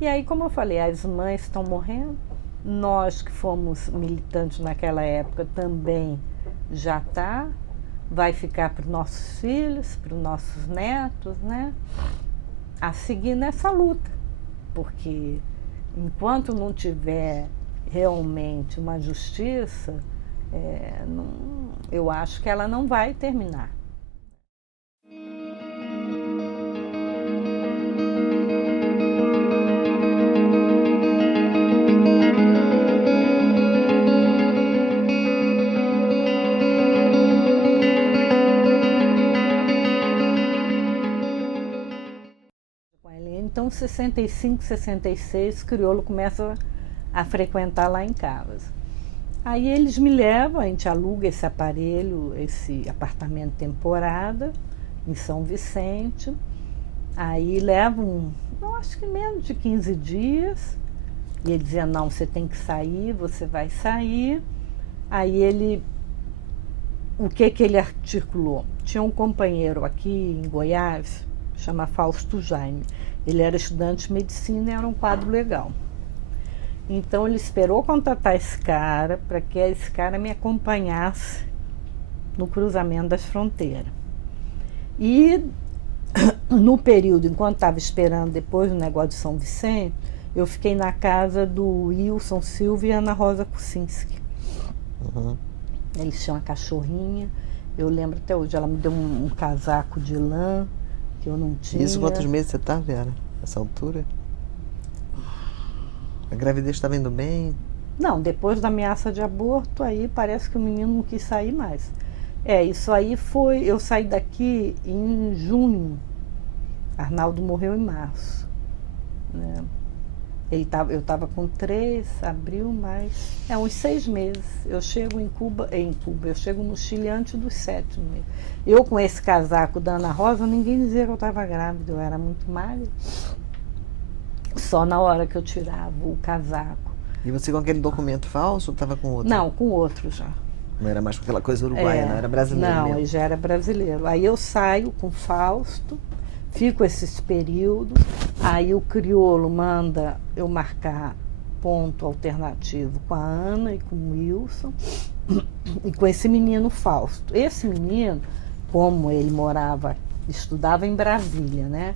E aí, como eu falei, as mães estão morrendo, nós que fomos militantes naquela época também já está, vai ficar para os nossos filhos, para os nossos netos, né? A seguir nessa luta, porque enquanto não tiver realmente uma justiça, eu acho que ela não vai terminar. Então, 65, 66, crioulo começa a frequentar lá em casa. Aí eles me levam, a gente aluga esse aparelho, esse apartamento temporada, em São Vicente. Aí levam, acho que menos de 15 dias. E ele dizia, não, você tem que sair, você vai sair. Aí o que ele articulou? Tinha um companheiro aqui em Goiás, chama Fausto Jaime. Ele era estudante de medicina e era um quadro legal. Então ele esperou contratar esse cara para que esse cara me acompanhasse no cruzamento das fronteiras. E no período, enquanto estava esperando depois do negócio de São Vicente, eu fiquei na casa do Wilson Silva e Ana Rosa Kucinski. Uhum. Eles tinham uma cachorrinha, eu lembro até hoje, ela me deu um casaco de lã que eu não tinha. Isso quantos meses você tá, Vera? Nessa altura? A gravidez estava indo bem? Não, depois da ameaça de aborto, aí parece que o menino não quis sair mais. Isso aí foi, eu saí daqui em junho. Arnaldo morreu em março, né? Eu estava com 3, abril, mais uns 6 meses. Eu chego em Cuba, eu chego no Chile antes dos 7 meses. Eu com esse casaco da Ana Rosa, ninguém dizia que eu estava grávida, eu era muito magra. Só na hora que eu tirava o casaco. E você com aquele documento falso ou estava com outro? Não, com outro já. Não era mais com aquela coisa uruguaia, não era brasileiro não, mesmo. Ele já era brasileiro. Aí eu saio com o Fausto, fico esses períodos, aí o crioulo manda eu marcar ponto alternativo com a Ana e com o Wilson e com esse menino Fausto. Esse menino, como ele estudava em Brasília, né?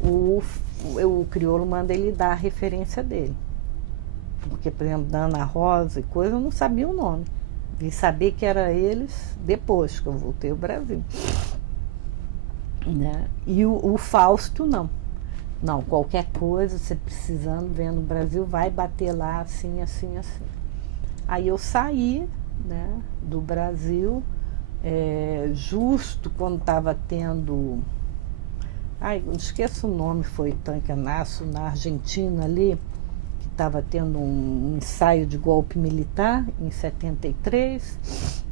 O crioulo manda ele dar a referência dele. Porque, por exemplo, da Ana Rosa e coisa, eu não sabia o nome. Vim saber que era eles depois que eu voltei ao Brasil. Né? E o Fausto não. Não, qualquer coisa, você precisando, vendo no Brasil, vai bater lá assim, assim, assim. Aí eu saí, né, do Brasil, justo quando estava tendo... não esqueço o nome, foi Tanquenaço, na Argentina ali, que estava tendo um ensaio de golpe militar em 73.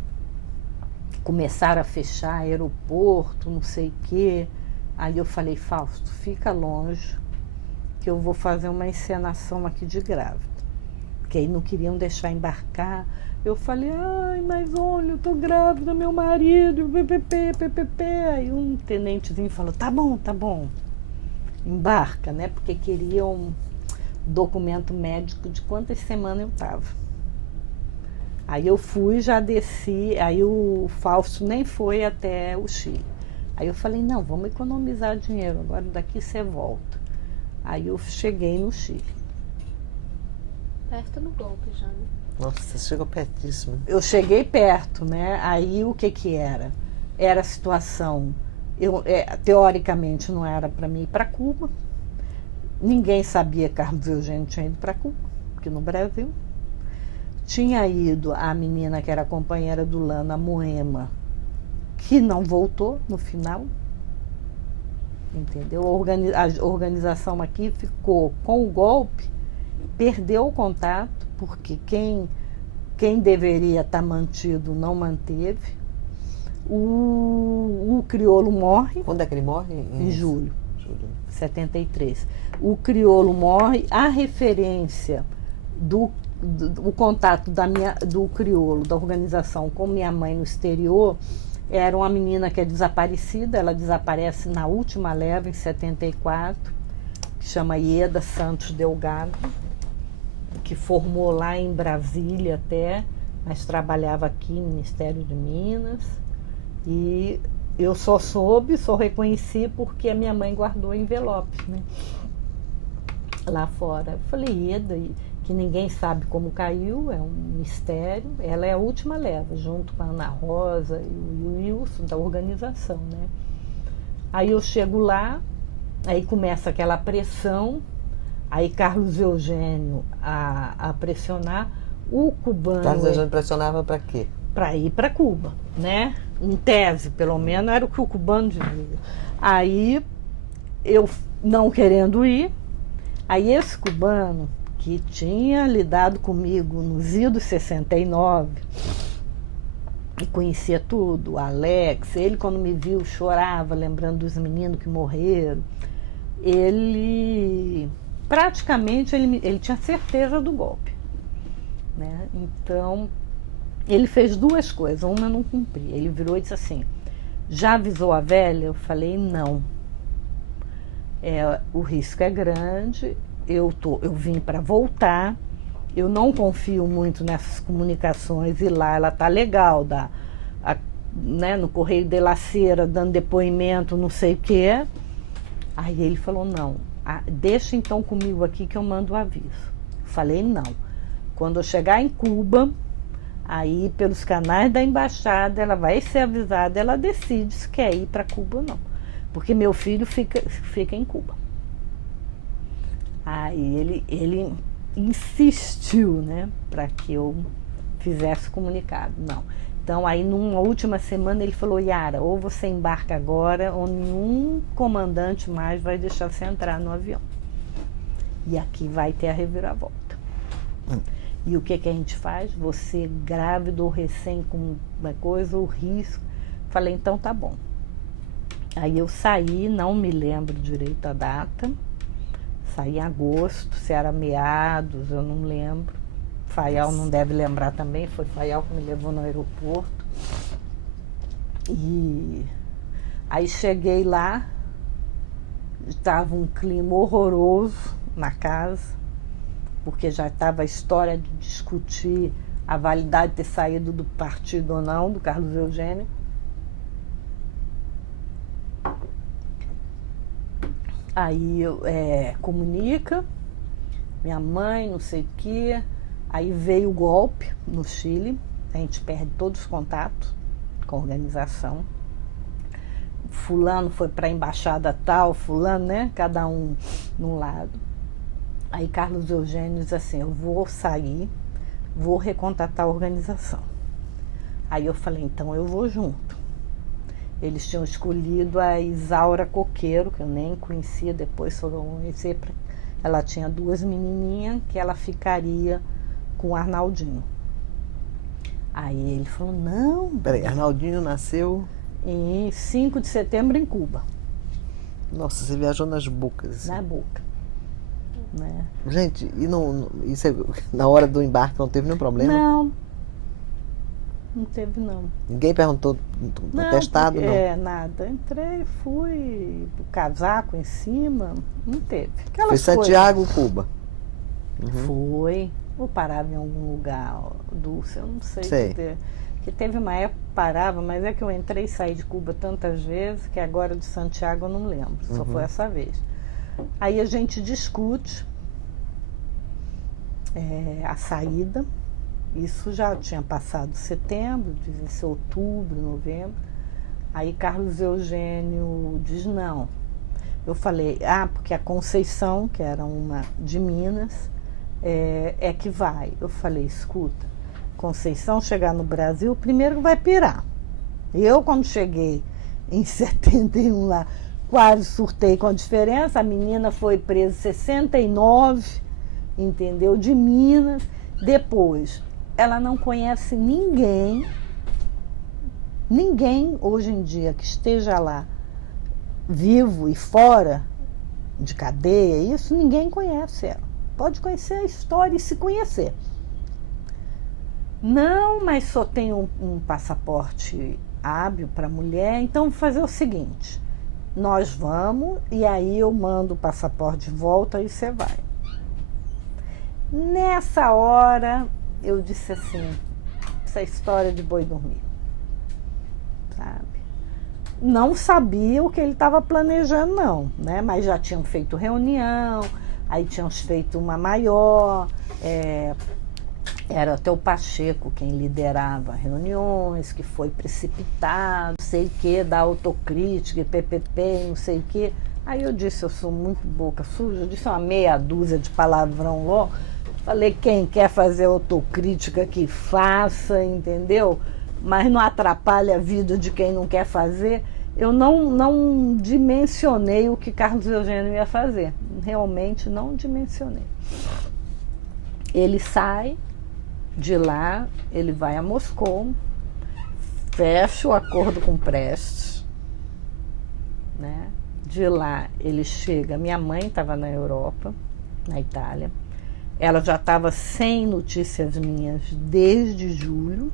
Começaram a fechar aeroporto, não sei o quê. Aí eu falei, Fausto, fica longe, que eu vou fazer uma encenação aqui de grávida. Porque aí não queriam deixar embarcar. Eu falei, mas olha, eu tô grávida, meu marido, ppp. Aí um tenentezinho falou, tá bom, embarca, né? Porque queriam documento médico de quantas semanas eu tava. Aí eu fui, já desci, aí o Fausto nem foi até o Chile. Aí eu falei, não, vamos economizar dinheiro, agora daqui você volta. Aí eu cheguei no Chile. Perto do golpe já, né? Nossa, você chegou pertíssimo. Eu cheguei perto, né? Aí o que era? Era a situação, teoricamente não era para mim ir para Cuba. Ninguém sabia que Carlos Eugênio tinha ido para Cuba, aqui no Brasil. Tinha ido a menina que era companheira do Lana, Moema, que não voltou no final. Entendeu? A organização aqui ficou com o golpe, perdeu o contato, porque quem deveria estar mantido não manteve. O crioulo morre. Quando é que ele morre? Em julho. 73. O crioulo morre, a referência o contato do crioulo, da organização com minha mãe no exterior, era uma menina que é desaparecida, ela desaparece na última leva, em 74, que chama Ieda Santos Delgado, que formou lá em Brasília até, mas trabalhava aqui no Ministério de Minas. E eu só reconheci porque a minha mãe guardou envelopes, né? Lá fora. Eu falei, Ieda, que ninguém sabe como caiu, é um mistério. Ela é a última leva, junto com a Ana Rosa e o Wilson, da organização, né? Aí eu chego lá, aí começa aquela pressão, aí Carlos Eugênio a pressionar, o cubano... Carlos Eugênio pressionava para quê? Para ir para Cuba, né? Em tese, pelo menos, era o que o cubano dizia. Aí, eu não querendo ir, aí esse cubano, que tinha lidado comigo nos idos 69, e conhecia tudo, o Alex, ele quando me viu chorava, lembrando dos meninos que morreram, ele praticamente ele tinha certeza do golpe, né? Então ele fez duas coisas, uma eu não cumpri. Ele virou e disse assim, já avisou a velha? Eu falei, não, o risco é grande, eu vim para voltar, eu não confio muito nessas comunicações, e lá ela tá legal, né, no Correio de la Cera, dando depoimento, não sei o quê. Aí ele falou, não, deixa então comigo aqui que eu mando o aviso. Falei, não, quando eu chegar em Cuba, aí pelos canais da embaixada ela vai ser avisada, ela decide se quer ir para Cuba ou não, porque meu filho fica em Cuba. Aí ele insistiu, né, para que eu fizesse o comunicado. Não. Então, aí numa última semana ele falou, Yara, ou você embarca agora, ou nenhum comandante mais vai deixar você entrar no avião. E aqui vai ter a reviravolta. E o que a gente faz? Você grávido ou recém com uma coisa, o risco. Falei, então tá bom. Aí eu saí, não me lembro direito a data, saí em agosto, se era meados, eu não lembro. Faial não deve lembrar também, foi Faial que me levou no aeroporto. E aí cheguei lá, estava um clima horroroso na casa, porque já estava a história de discutir a validade de ter saído do partido ou não, do Carlos Eugênio. Aí comunica, minha mãe, não sei o quê. Aí veio o golpe no Chile, a gente perde todos os contatos com a organização. Fulano foi para a embaixada tal, fulano, né? Cada um num lado. Aí Carlos Eugênio diz assim, eu vou sair, vou recontatar a organização. Aí eu falei, então eu vou junto. Eles tinham escolhido a Isaura Coqueiro, que eu nem conhecia, depois foram conhecer. Ela tinha 2 menininhas que ela ficaria com o Arnaldinho. Aí ele falou, não... Peraí, Arnaldinho nasceu... Em 5 de setembro em Cuba. Nossa, você viajou nas bocas. Assim. Na boca. Né? Gente, e na hora do embarque não teve nenhum problema? Não. Não teve, não. Ninguém perguntou no testado, não? Nada. Entrei, fui, o casaco em cima, não teve. Foi Santiago, Cuba? Uhum. Foi. Ou parava em algum lugar, Dulce, eu não sei. Que teve uma época que parava, mas é que eu entrei e saí de Cuba tantas vezes, que agora de Santiago eu não lembro, só foi essa vez. Aí a gente discute a saída. Isso já tinha passado setembro, devia ser outubro, novembro. Aí Carlos Eugênio diz não. Eu falei, porque a Conceição, que era uma de Minas, é que vai. Eu falei, escuta, Conceição chegar no Brasil, primeiro vai pirar. Eu, quando cheguei em 71 lá, quase surtei com a diferença. A menina foi presa em 69, entendeu? De Minas. Depois... ela não conhece ninguém hoje em dia que esteja lá vivo e fora de cadeia, isso ninguém conhece ela. Pode conhecer a história e se conhecer. Não, mas só tem um passaporte hábil para mulher, então vou fazer o seguinte, nós vamos e aí eu mando o passaporte de volta e você vai. Nessa hora eu disse assim, essa história de boi dormir, sabe? Não sabia o que ele estava planejando não, né? Mas já tinham feito reunião, aí tinham feito uma maior, era até o Pacheco quem liderava reuniões, que foi precipitado, sei o que, da autocrítica, PPP, não sei o que. Aí eu disse, eu sou muito boca suja, eu disse uma meia dúzia de palavrão logo. Falei, quem quer fazer autocrítica que faça, entendeu? Mas não atrapalha a vida de quem não quer fazer. Eu não dimensionei o que Carlos Eugênio ia fazer. Realmente não dimensionei. Ele sai de lá, ele vai a Moscou, fecha o acordo com Prestes, né? De lá ele chega, minha mãe estava na Europa, na Itália, ela já estava sem notícias minhas desde julho,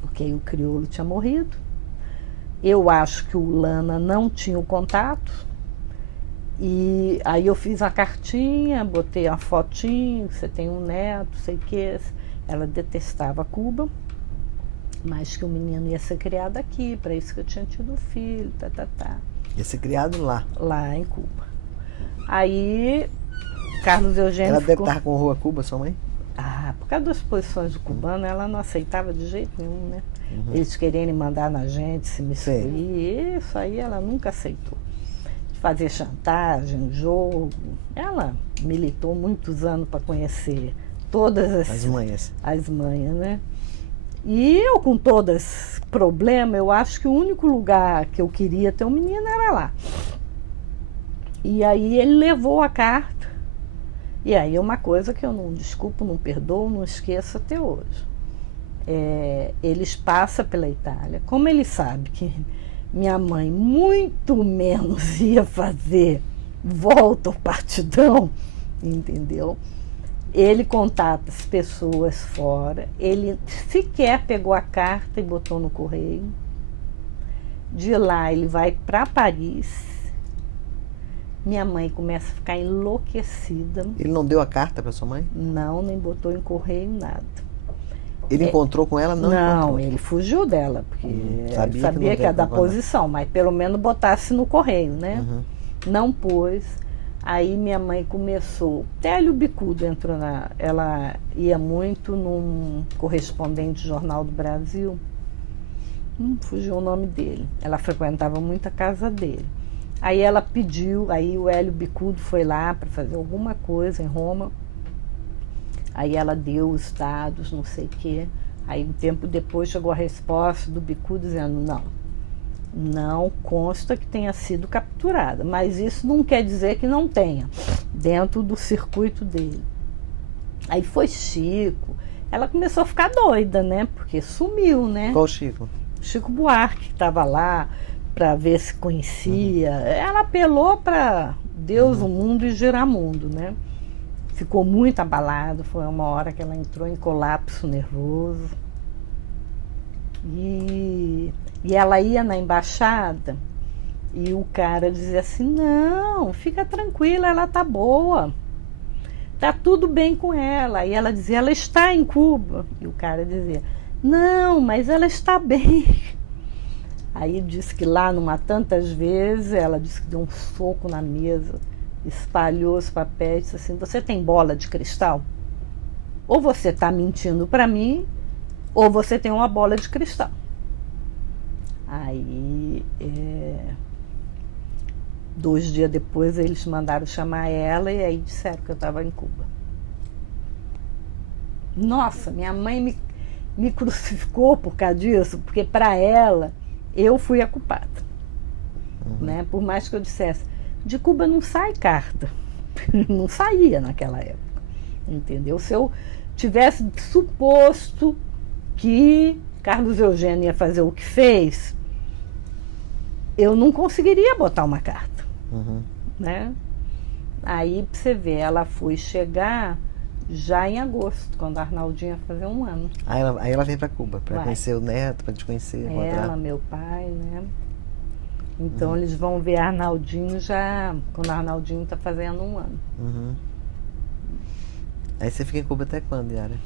porque o crioulo tinha morrido. Eu acho que o Lana não tinha o contato, e aí eu fiz a cartinha, botei uma fotinho, você tem um neto, sei o que. Ela detestava Cuba, mas que o menino ia ser criado aqui, para isso que eu tinha tido filho, Ia ser criado lá. Lá em Cuba. Aí, Carlos Eugênio Ela deve estar com Rua Cuba, sua mãe? Ah, por causa das posições do cubano, ela não aceitava de jeito nenhum, né? Eles quererem mandar na gente, se miscuir, isso aí ela nunca aceitou. Fazer chantagem, jogo. Ela militou muitos anos para conhecer todas as manhas, né? E eu, com todos problemas, eu acho que o único lugar que eu queria ter um menino era lá. E aí ele levou a carta. E aí é uma coisa que eu não desculpo, não perdoo, não esqueço até hoje. Eles passam pela Itália. Como ele sabe que minha mãe muito menos ia fazer volta ao partidão, entendeu? Ele contata as pessoas fora, ele sequer pegou a carta e botou no correio. De lá ele vai para Paris. Minha mãe começa a ficar enlouquecida. Ele não deu a carta para sua mãe? Não, nem botou em correio, nada. Ele encontrou com ela? Não, ele fugiu dela, porque sabia que ia dar posição, mas pelo menos botasse no correio, né? Não pôs. Aí minha mãe começou, Télio Bicudo entrou ela ia muito num correspondente do Jornal do Brasil, fugiu o nome dele, ela frequentava muito a casa dele. Aí ela pediu, aí o Hélio Bicudo foi lá para fazer alguma coisa em Roma, aí ela deu os dados, não sei o quê, aí um tempo depois chegou a resposta do Bicudo dizendo, não consta que tenha sido capturada, mas isso não quer dizer que não tenha, dentro do circuito dele. Aí foi Chico, ela começou a ficar doida, né, porque sumiu, né. Qual Chico? Chico Buarque, que estava lá para ver se conhecia, ela apelou para Deus, o mundo e Giramundo, né. Ficou muito abalada, foi uma hora que ela entrou em colapso nervoso. E ela ia na embaixada e o cara dizia assim, não, fica tranquila, ela tá boa, tá tudo bem com ela. E ela dizia, ela está em Cuba. E o cara dizia, não, mas ela está bem. Aí disse que lá, numa tantas vezes, ela disse que deu um soco na mesa, espalhou os papéis, disse assim, você tem bola de cristal? Ou você está mentindo para mim, ou você tem uma bola de cristal. Aí, 2 dias depois, eles mandaram chamar ela e aí disseram que eu estava em Cuba. Nossa, minha mãe me crucificou por causa disso, porque para ela, eu fui a culpada. Né? Por mais que eu dissesse, de Cuba não sai carta. Não saía naquela época. Entendeu? Se eu tivesse suposto que Carlos Eugênio ia fazer o que fez, eu não conseguiria botar uma carta. Né? Aí, pra você ver, ela foi chegar já em agosto, quando a Arnaldinha ia fazer 1 ano. Aí ela vem para Cuba, para conhecer o neto, para te conhecer. Ela, meu pai, né? Então eles vão ver Arnaldinho já quando Arnaldinho está fazendo 1 ano. Uhum. Aí você fica em Cuba até quando, Yara?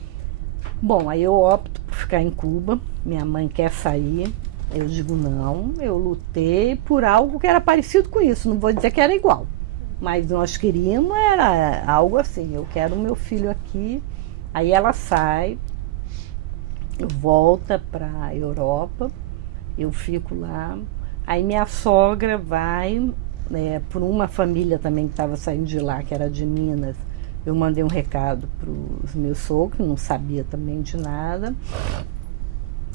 Bom, aí eu opto por ficar em Cuba. Minha mãe quer sair. Eu digo não. Eu lutei por algo que era parecido com isso. Não vou dizer que era igual. Mas nós queríamos, era algo assim. Eu quero o meu filho aqui. Aí ela sai, volta para a Europa. Eu fico lá. Aí minha sogra vai, por uma família também que estava saindo de lá, que era de Minas. Eu mandei um recado para os meus sogros, não sabia também de nada.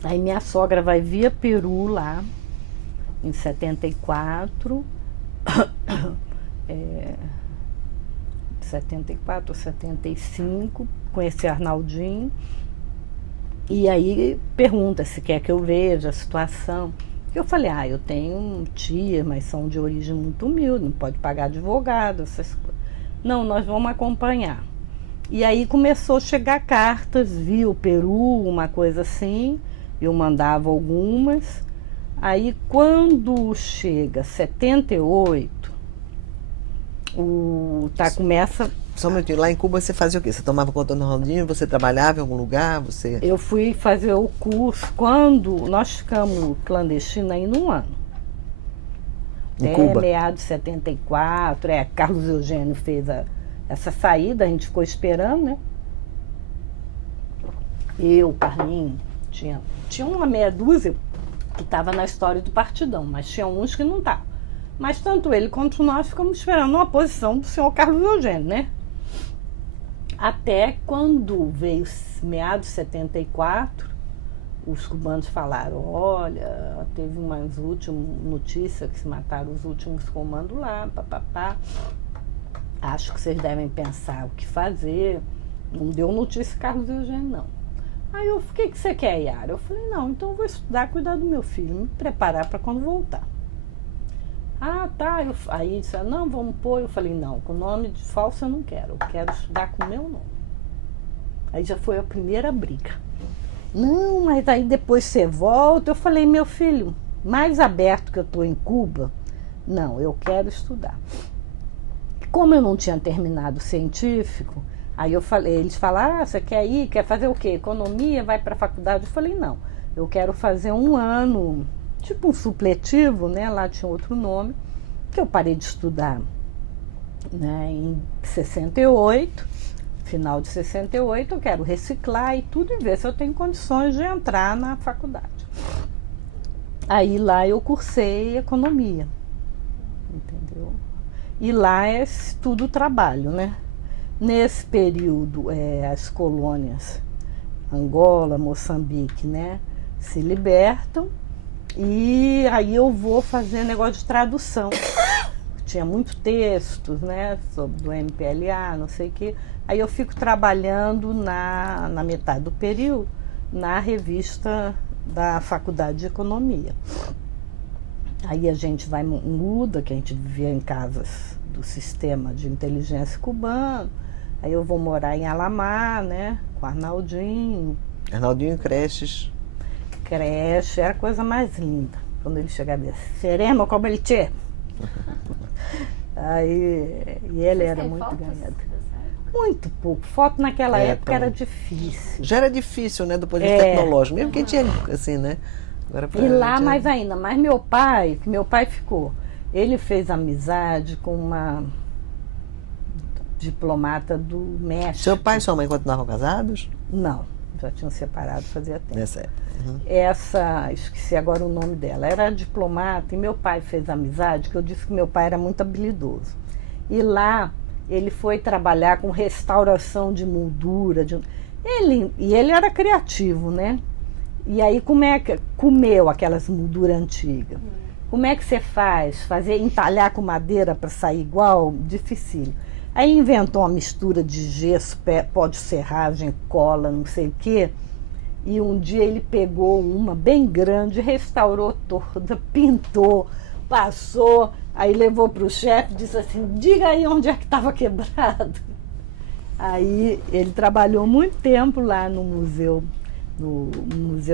Aí minha sogra vai via Peru lá, em 74, 74 ou 75, com esse Arnaldinho. E aí pergunta se quer que eu veja a situação. Eu falei, eu tenho tia, mas são de origem muito humilde, não pode pagar advogado, essas coisas. Não, nós vamos acompanhar. E aí começou a chegar cartas, vi o Peru, uma coisa assim, eu mandava algumas. Aí quando chega 78, começa... Só um minutinho, lá em Cuba você fazia o quê? Você tomava conta do Arnaldinho, você trabalhava em algum lugar? Eu fui fazer o curso quando nós ficamos clandestinos ainda 1 ano. Em Cuba? Meados de 74, Carlos Eugênio fez essa saída, a gente ficou esperando, né? Eu, Carlinhos, tinha uma meia dúzia que estava na história do Partidão, mas tinha uns que não estavam. Mas tanto ele quanto nós ficamos esperando uma posição do senhor Carlos Eugênio, né? Até quando veio meados de 74, os cubanos falaram, olha, teve umas últimas notícias que se mataram os últimos comandos lá, papapá. Acho que vocês devem pensar o que fazer. Não deu notícia Carlos Eugênio, não. Aí o que você quer, Yara? Eu falei, não, então eu vou estudar, cuidar do meu filho, me preparar para quando voltar. Tá. Aí disse, não, vamos pôr. Eu falei, não, com nome de falso eu não quero. Eu quero estudar com o meu nome. Aí já foi a primeira briga. Não, mas aí depois você volta. Eu falei, meu filho, mais aberto que eu estou em Cuba, não, eu quero estudar. Como eu não tinha terminado o científico, aí eu falei, eles falaram, você quer ir, quer fazer o quê? Economia, vai para a faculdade? Eu falei, não, eu quero fazer 1 ano... tipo um supletivo, né? Lá tinha outro nome, que eu parei de estudar, né, em 68, final de 68, eu quero reciclar e tudo e ver se eu tenho condições de entrar na faculdade. Aí lá eu cursei economia, entendeu? E lá é tudo trabalho, né? Nesse período, as colônias Angola, Moçambique, né, se libertam. E aí eu vou fazer negócio de tradução. Tinha muitos textos, né, sobre do MPLA, não sei o quê. Aí eu fico trabalhando na metade do período na revista da Faculdade de Economia. Aí a gente muda, que a gente vivia em casas do sistema de inteligência cubano. Aí eu vou morar em Alamar, né, com Arnaldinho. Arnaldinho em creches. Creche, era a coisa mais linda. Quando ele chegava e disse, seremos como ele tinha. Aí, e ele era muito ganhado. Muito pouco. Foto naquela época era difícil. Já era difícil, né, do ponto de vista tecnológico. Mesmo quem tinha, assim, né? Agora, e lá mais ainda. Mas meu pai ficou. Ele fez amizade com uma diplomata do México. Seu pai e sua mãe continuavam casados? Não, já tinham separado fazia tempo. Nessa época. Uhum. Essa, esqueci agora o nome dela, era diplomata e meu pai fez amizade, que eu disse que meu pai era muito habilidoso. E lá ele foi trabalhar com restauração de moldura. Ele era criativo, né? E aí como é que comeu aquelas molduras antigas? Como é que você faz? Entalhar com madeira para sair igual? Difícil. Aí inventou uma mistura de gesso, pó de serragem, cola, não sei o quê. E um dia ele pegou uma bem grande, restaurou toda, pintou, passou, aí levou para o chefe e disse assim, diga aí onde é que estava quebrado. Aí ele trabalhou muito tempo lá no museu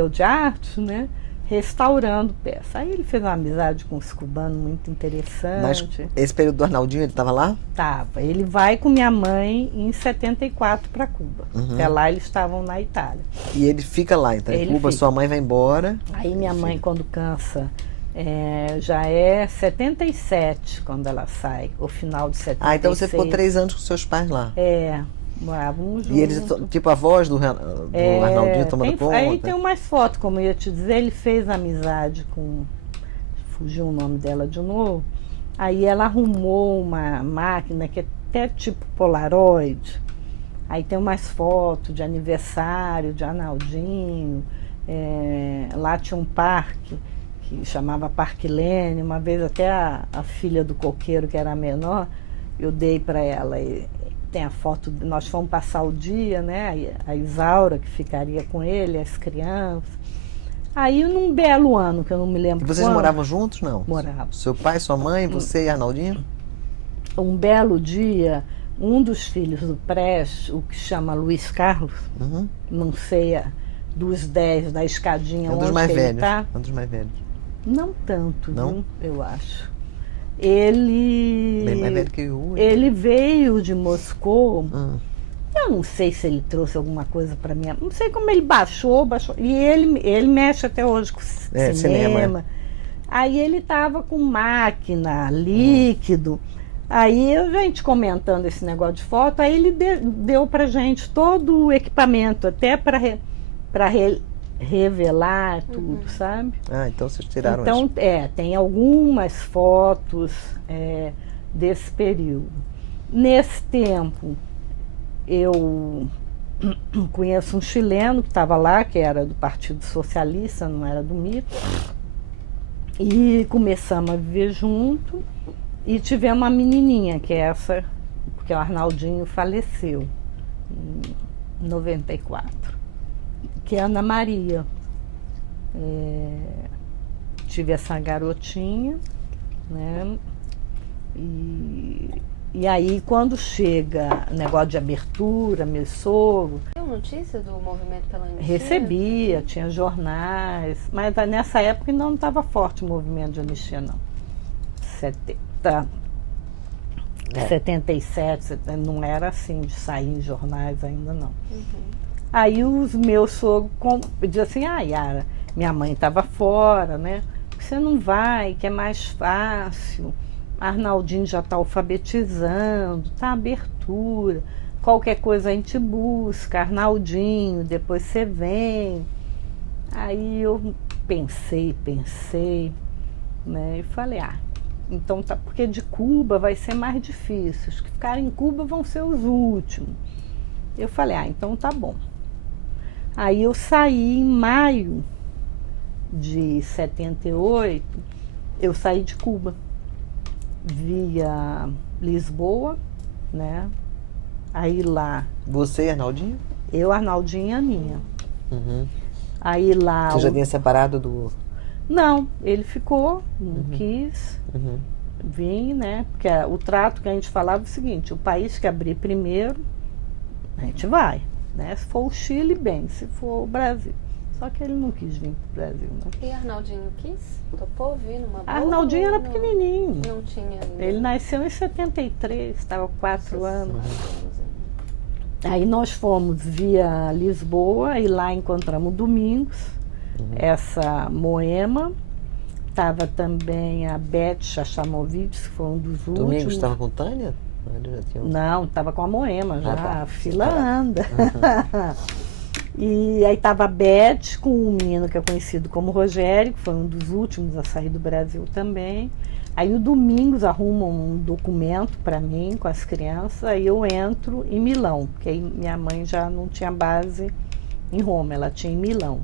de arte, né? restaurando peça. Aí ele fez uma amizade com os cubanos muito Mas interessante. esse período do Arnaldinho, ele estava lá? Tava. Ele vai com minha mãe em 74 para Cuba. Até lá eles estavam na Itália. E ele fica lá, então, em Ele Cuba, fica. sua mãe vai embora. Aí minha mãe, quando cansa, já é 77 quando ela sai, o final de 76. Ah, então você ficou 3 anos com seus pais lá. Morávamos juntos. E eles, tipo, avós do Arnaldinho tomando conta? Aí tem umas fotos, como eu ia te dizer, ele fez amizade com... Fugiu o nome dela de novo. Aí ela arrumou uma máquina que é até tipo Polaroid. Aí tem umas fotos de aniversário de Arnaldinho. Lá tinha um parque que chamava Parque Lênin. Uma vez até a filha do coqueiro, que era menor, eu dei para ela. Tem a foto, nós fomos passar o dia, né? A Isaura, que ficaria com ele, as crianças. Aí, num belo ano, que eu não me lembro E vocês quando, moravam juntos, não? Morávamos. Seu pai, sua mãe, você e Arnaldinho? Um belo dia, um dos filhos do Prestes, o que chama Luiz Carlos, não sei, dos 10 da escadinha É um dos onde mais que ele velhos. tá. É um dos mais velhos. Não tanto, Não? viu? Eu acho. Ele... Bem mais velho que o Yuri. Ele veio de Moscou. Hum. Eu não sei se ele trouxe alguma coisa para mim. Não sei como ele baixou. E ele mexe até hoje com cinema. Aí ele estava com máquina, líquido. Aí a gente comentando esse negócio de foto, aí ele deu pra gente todo o equipamento, até para revelar tudo, sabe? Ah, então vocês tiraram Então, tem algumas fotos desse período. Nesse tempo, eu conheço um chileno que estava lá, que era do Partido Socialista, não era do MIT, e começamos a viver junto, e tivemos uma menininha, que é essa, porque o Arnaldinho faleceu em 94, que é a Ana Maria. Tive essa garotinha, né? E aí, quando chega negócio de abertura, meu sogro... Deu notícia do movimento pela anistia? Recebia, tinha jornais, mas nessa época ainda não estava forte o movimento de anistia, não. 77, não era assim de sair em jornais ainda, não. Aí os meus sogros diziam assim, Yara, minha mãe estava fora, né? Você não vai, que é mais fácil. Arnaldinho já está alfabetizando, está abertura. Qualquer coisa a gente busca, Arnaldinho, depois você vem. Aí eu pensei, né? E falei, então tá, porque de Cuba vai ser mais difícil. Os que ficarem em Cuba vão ser os últimos. Eu falei, então tá bom. Aí eu saí em maio de 78, eu saí de Cuba, via Lisboa, né? Aí lá... Você e Arnaldinho? Eu, Arnaldinho e Aninha. Uhum. Aí lá... Você já tinha separado do... Não, ele ficou, não quis vir, né? Porque o trato que a gente falava é o seguinte, o país que abrir primeiro, a gente vai, né? Se for o Chile, bem, se for o Brasil. Só que ele não quis vir para o Brasil, né? E Arnaldinho quis? Topou vir numa boa? Arnaldinho era pequenininho. Não tinha ainda. Ele nasceu em 73, estava com 4 anos. Aí nós fomos via Lisboa e lá encontramos Domingos, essa Moema. Estava também a Beth Chachamovitz, que foi um dos últimos. Domingos estava com Tânia? Não, estava com a Moema já, tá. a fila anda. E aí estava a Beth com um menino que é conhecido como Rogério, que foi um dos últimos a sair do Brasil também. Aí o Domingos arruma um documento para mim com as crianças, aí eu entro em Milão, porque aí minha mãe já não tinha base em Roma, ela tinha em Milão.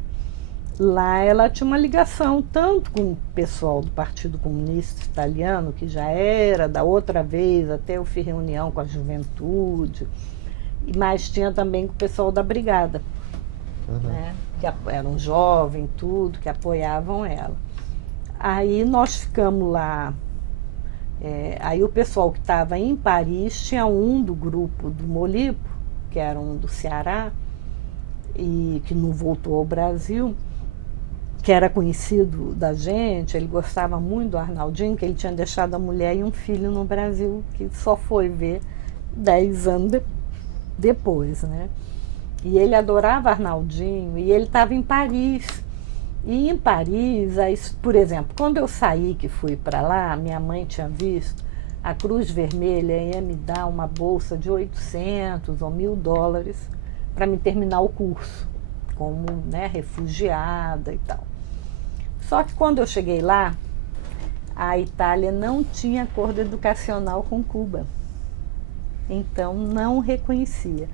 Lá ela tinha uma ligação tanto com o pessoal do Partido Comunista Italiano, que já era da outra vez, até eu fiz reunião com a juventude, mas tinha também com o pessoal da Brigada, né, que eram jovens, tudo, que apoiavam ela. Aí nós ficamos lá, aí o pessoal que estava em Paris, tinha um do grupo do Molipo, que era um do Ceará, e que não voltou ao Brasil, que era conhecido da gente, ele gostava muito do Arnaldinho, que ele tinha deixado a mulher e um filho no Brasil, que só foi ver 10 anos depois, né? E ele adorava Arnaldinho, e ele estava em Paris. E em Paris, aí, por exemplo, quando eu saí, que fui para lá, minha mãe tinha visto, a Cruz Vermelha ia me dar uma bolsa de 800 ou $1.000 para me terminar o curso, como, né, refugiada e tal. Só que quando eu cheguei lá, a Itália não tinha acordo educacional com Cuba. Então, não reconhecia.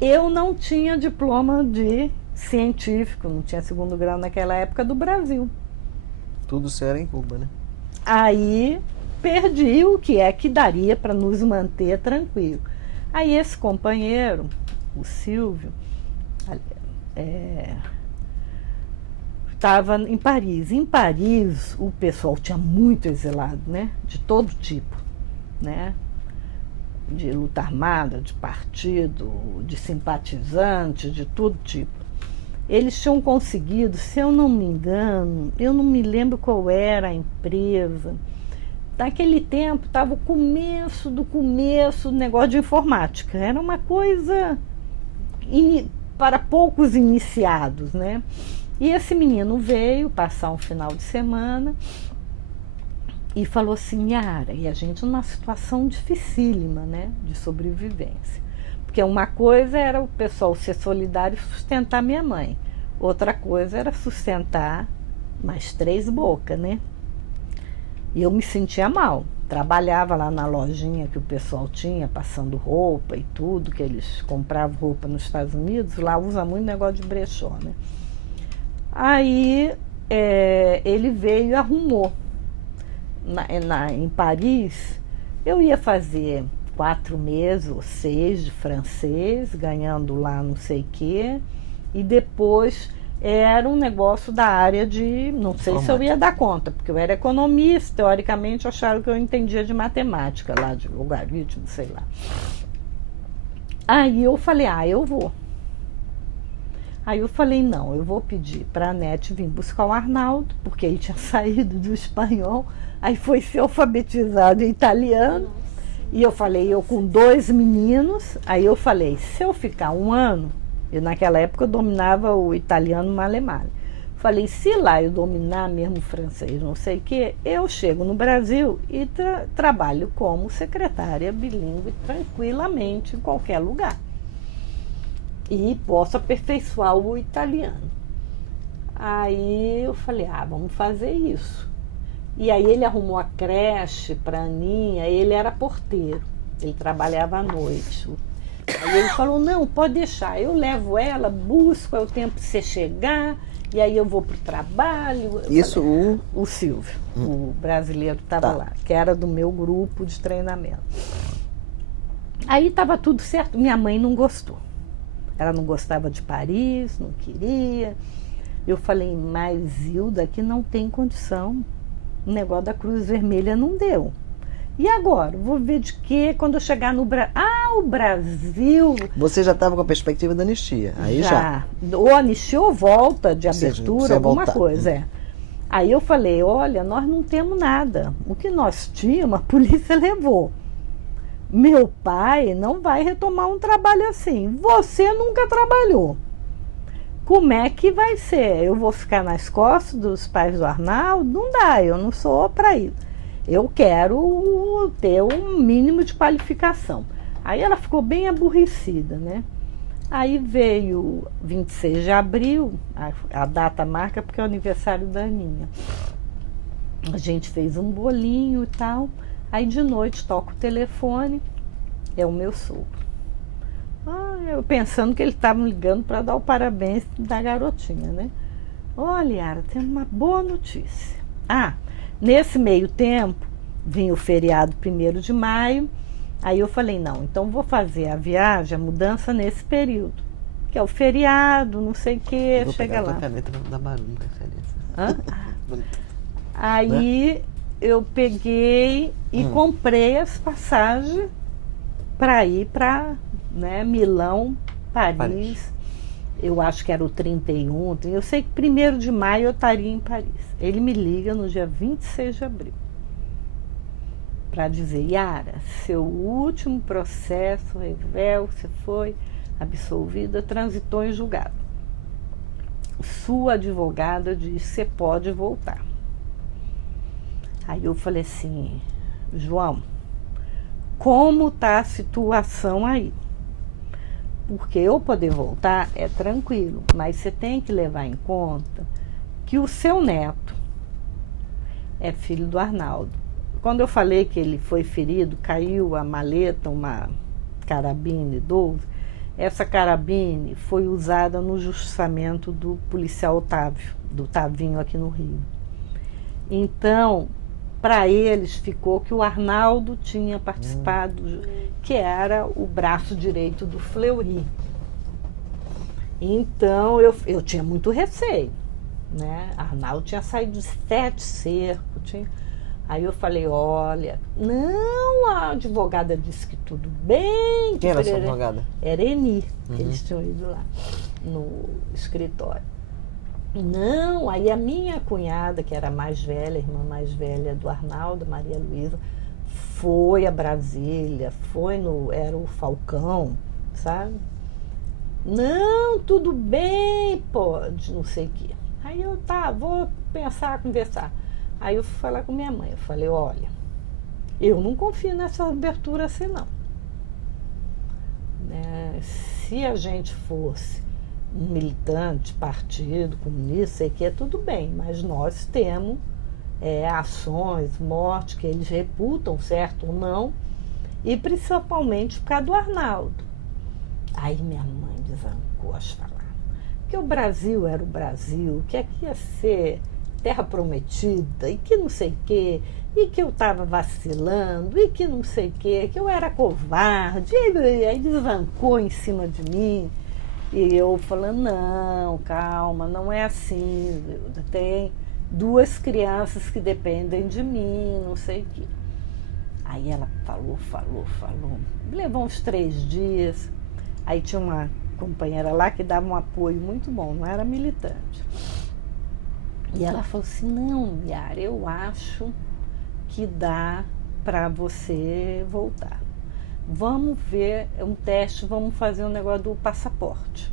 Eu não tinha diploma de científico, não tinha segundo grau naquela época do Brasil. Tudo isso era em Cuba, né? Aí perdi o que é que daria para nos manter tranquilo. Aí esse companheiro, o Silvio, estava em Paris. Em Paris, o pessoal tinha muito exilado, né? De todo tipo, né? De luta armada, de partido, de simpatizante, de todo tipo. Eles tinham conseguido, se eu não me engano, eu não me lembro qual era a empresa. Naquele tempo estava o começo do negócio de informática. Era uma coisa para poucos iniciados, né? E esse menino veio passar um final de semana e falou assim, Yara, e a gente numa situação dificílima, né, de sobrevivência. Porque uma coisa era o pessoal ser solidário e sustentar minha mãe. Outra coisa era sustentar mais 3 bocas, né? E eu me sentia mal. Trabalhava lá na lojinha que o pessoal tinha, passando roupa e tudo, que eles compravam roupa nos Estados Unidos. Lá usa muito negócio de brechó, né? Aí ele veio e arrumou. Em Paris, eu ia fazer 4 meses ou 6 de francês, ganhando lá não sei o quê, e depois era um negócio da área de, não sei se eu ia dar conta, porque eu era economista, teoricamente acharam que eu entendia de matemática, lá de logaritmo, sei lá. Aí eu falei, eu vou. Aí eu falei, não, eu vou pedir para a NET vir buscar o Arnaldo, porque ele tinha saído do espanhol, aí foi ser alfabetizado em italiano. E eu falei, eu com 2 meninos, aí eu falei, se eu ficar 1 ano, e naquela época eu dominava o italiano male-male. Falei, se lá eu dominar mesmo o francês, não sei o quê, eu chego no Brasil e trabalho como secretária bilíngue tranquilamente em qualquer lugar. E posso aperfeiçoar o italiano. Aí eu falei, vamos fazer isso. E aí ele arrumou a creche para a Aninha, ele era porteiro, ele trabalhava à noite. Aí ele falou, não, pode deixar, eu levo ela, busco, é o tempo de você chegar, e aí eu vou para o trabalho. Isso falei, o Silvio, o brasileiro estava lá, que era do meu grupo de treinamento. Aí estava tudo certo, minha mãe não gostou. Ela não gostava de Paris, não queria. Eu falei, mas Hilda, aqui não tem condição. O negócio da Cruz Vermelha não deu. E agora? Vou ver de quê quando eu chegar no Brasil? O Brasil... Você já estava com a perspectiva da anistia? Aí já. Ou anistia ou volta de abertura, alguma coisa, Aí eu falei, olha, nós não temos nada. O que nós tínhamos, a polícia levou. Meu pai não vai retomar um trabalho assim. Você nunca trabalhou. Como é que vai ser? Eu vou ficar nas costas dos pais do Arnaldo? Não dá, eu não sou para isso. Eu quero ter um mínimo de qualificação. Aí ela ficou bem aborrecida, né? Aí veio 26 de abril, a data marca porque é o aniversário da Aninha. A gente fez um bolinho e tal. Aí de noite toca o telefone, é o meu sogro. Eu pensando que ele estava me ligando para dar o parabéns da garotinha, né? Olha, Yara, tem uma boa notícia. Nesse meio tempo, vinha o feriado 1º de maio, aí eu falei, não, então vou fazer a viagem, a mudança nesse período, que é o feriado, não sei o quê, chega lá. Caneta não dá barulho, Aí eu peguei e comprei as passagens para ir para Milão, Paris. eu acho que era o 31, eu sei que 1º de maio eu estaria em Paris. Ele me liga no dia 26 de abril para dizer: Yara, seu último processo, réu, você foi absolvida, transitou em julgado. Sua advogada disse: você pode voltar. Aí eu falei assim: João, como está a situação aí? Porque eu poder voltar é tranquilo, mas você tem que levar em conta que o seu neto é filho do Arnaldo. Quando eu falei que ele foi ferido, caiu a maleta, uma carabine 12, essa carabine foi usada no justamento do policial Otávio, do Tavinho aqui no Rio. Então, para eles ficou que o Arnaldo tinha participado, que era o braço direito do Fleury. Então, eu tinha muito receio, né? Arnaldo tinha saído de 7 cercos. Aí eu falei: olha, não, a advogada disse que tudo bem. Quem era a sua advogada? Era Eni, que eles tinham ido lá no escritório. Não, aí a minha cunhada, que era a mais velha, a irmã mais velha do Arnaldo, Maria Luísa, foi a Brasília, era o Falcão, sabe? Não, tudo bem, pode, não sei o quê. Aí eu, vou pensar, conversar. Aí eu fui falar com minha mãe, eu falei: olha, eu não confio nessa abertura assim, não. Né? Se a gente fosse um militante, partido, comunista, sei que é tudo bem, mas nós temos ações, mortes que eles reputam, certo ou não, e principalmente por causa do Arnaldo. Aí minha mãe desancou as falar, que o Brasil era o Brasil, que aqui ia ser terra prometida, e que não sei o quê, e que eu estava vacilando, e que não sei o quê, que eu era covarde, e aí desancou em cima de mim. E eu falando: não, calma, não é assim, tem 2 crianças que dependem de mim, não sei o quê. Aí ela falou, levou uns 3 dias, aí tinha uma companheira lá que dava um apoio muito bom, não era militante. E ela falou assim: não, Yara, eu acho que dá para você voltar. Vamos ver um teste, vamos fazer um negócio do passaporte.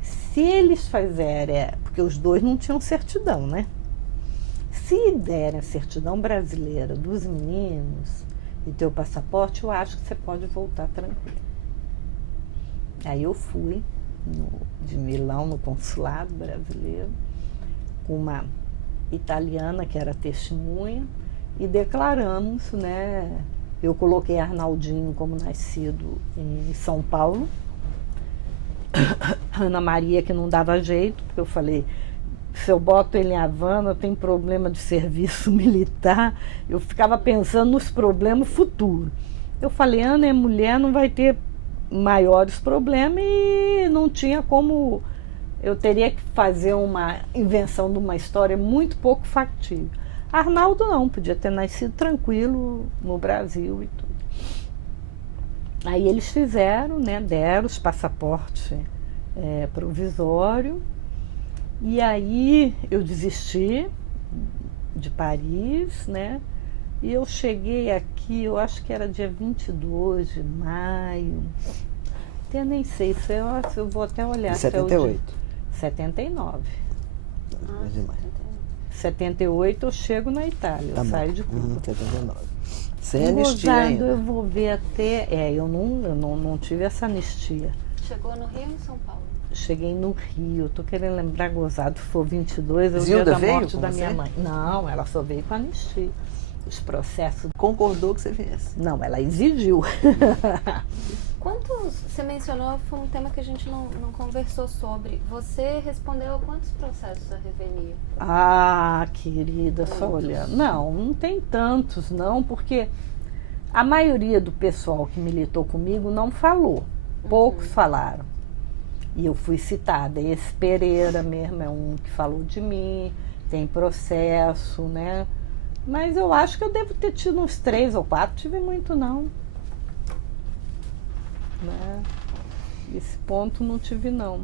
Se eles fizerem, porque os 2 não tinham certidão, né? Se derem a certidão brasileira dos meninos e teu passaporte, eu acho que você pode voltar tranquilo. Aí eu fui de Milão, no consulado brasileiro, com uma italiana que era testemunha, e declaramos, né? Eu coloquei Arnaldinho como nascido em São Paulo, Ana Maria, que não dava jeito, porque eu falei: se eu boto ele em Havana, tem problema de serviço militar. Eu ficava pensando nos problemas futuros. Eu falei: Ana é mulher, não vai ter maiores problemas, e não tinha como. Eu teria que fazer uma invenção de uma história muito pouco factível. Arnaldo não, podia ter nascido tranquilo no Brasil e tudo. Aí eles fizeram, né, deram os passaportes provisórios, e aí eu desisti de Paris, né, e eu cheguei aqui, eu acho que era dia 22 de maio, até nem sei, eu vou até olhar. 78? 79. Demais. 78 eu chego na Itália, eu saio de Cuba. 79. Sem anistia ainda. Eu vou ver até. Eu não tive essa anistia. Chegou no Rio ou em São Paulo? Cheguei no Rio, tô querendo lembrar gozado, se for 22, é o Zilda dia da veio morte com da você? minha mãe. Não, ela só veio com anistia. Os processos. Concordou que você viesse? Não, ela exigiu. Quantos, você mencionou, foi um tema que a gente não conversou sobre. Você respondeu a quantos processos a Revenir? Ah, querida, só olhando. Não tem tantos, não, porque a maioria do pessoal que militou comigo não falou. Poucos falaram. E eu fui citada. Esse Pereira mesmo é um que falou de mim, tem processo, né? Mas eu acho que eu devo ter tido uns 3 ou 4, tive muito não. Né? Esse ponto não tive, não.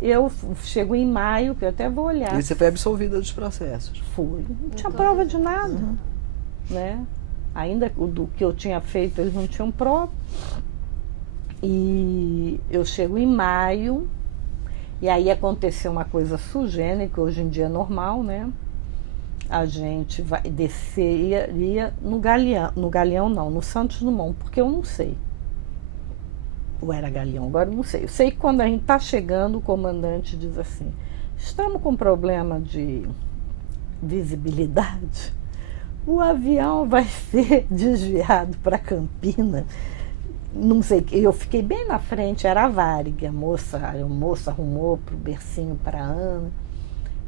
Eu chego em maio, que eu até vou olhar. E você foi absolvida dos processos? Fui. Não tinha prova de nada. Né? Ainda do que eu tinha feito, eles não tinham prova. E eu chego em maio, e aí aconteceu uma coisa sugene, que hoje em dia é normal, né? A gente vai descer, ia no Galeão não, no Santos Dumont, porque eu não sei. Ou era Galeão, agora eu não sei. Eu sei que quando a gente está chegando, o comandante diz assim: estamos com problema de visibilidade, o avião vai ser desviado para Campinas. Não sei, eu fiquei bem na frente, era a Varig, a moça arrumou para o bercinho para a Ana.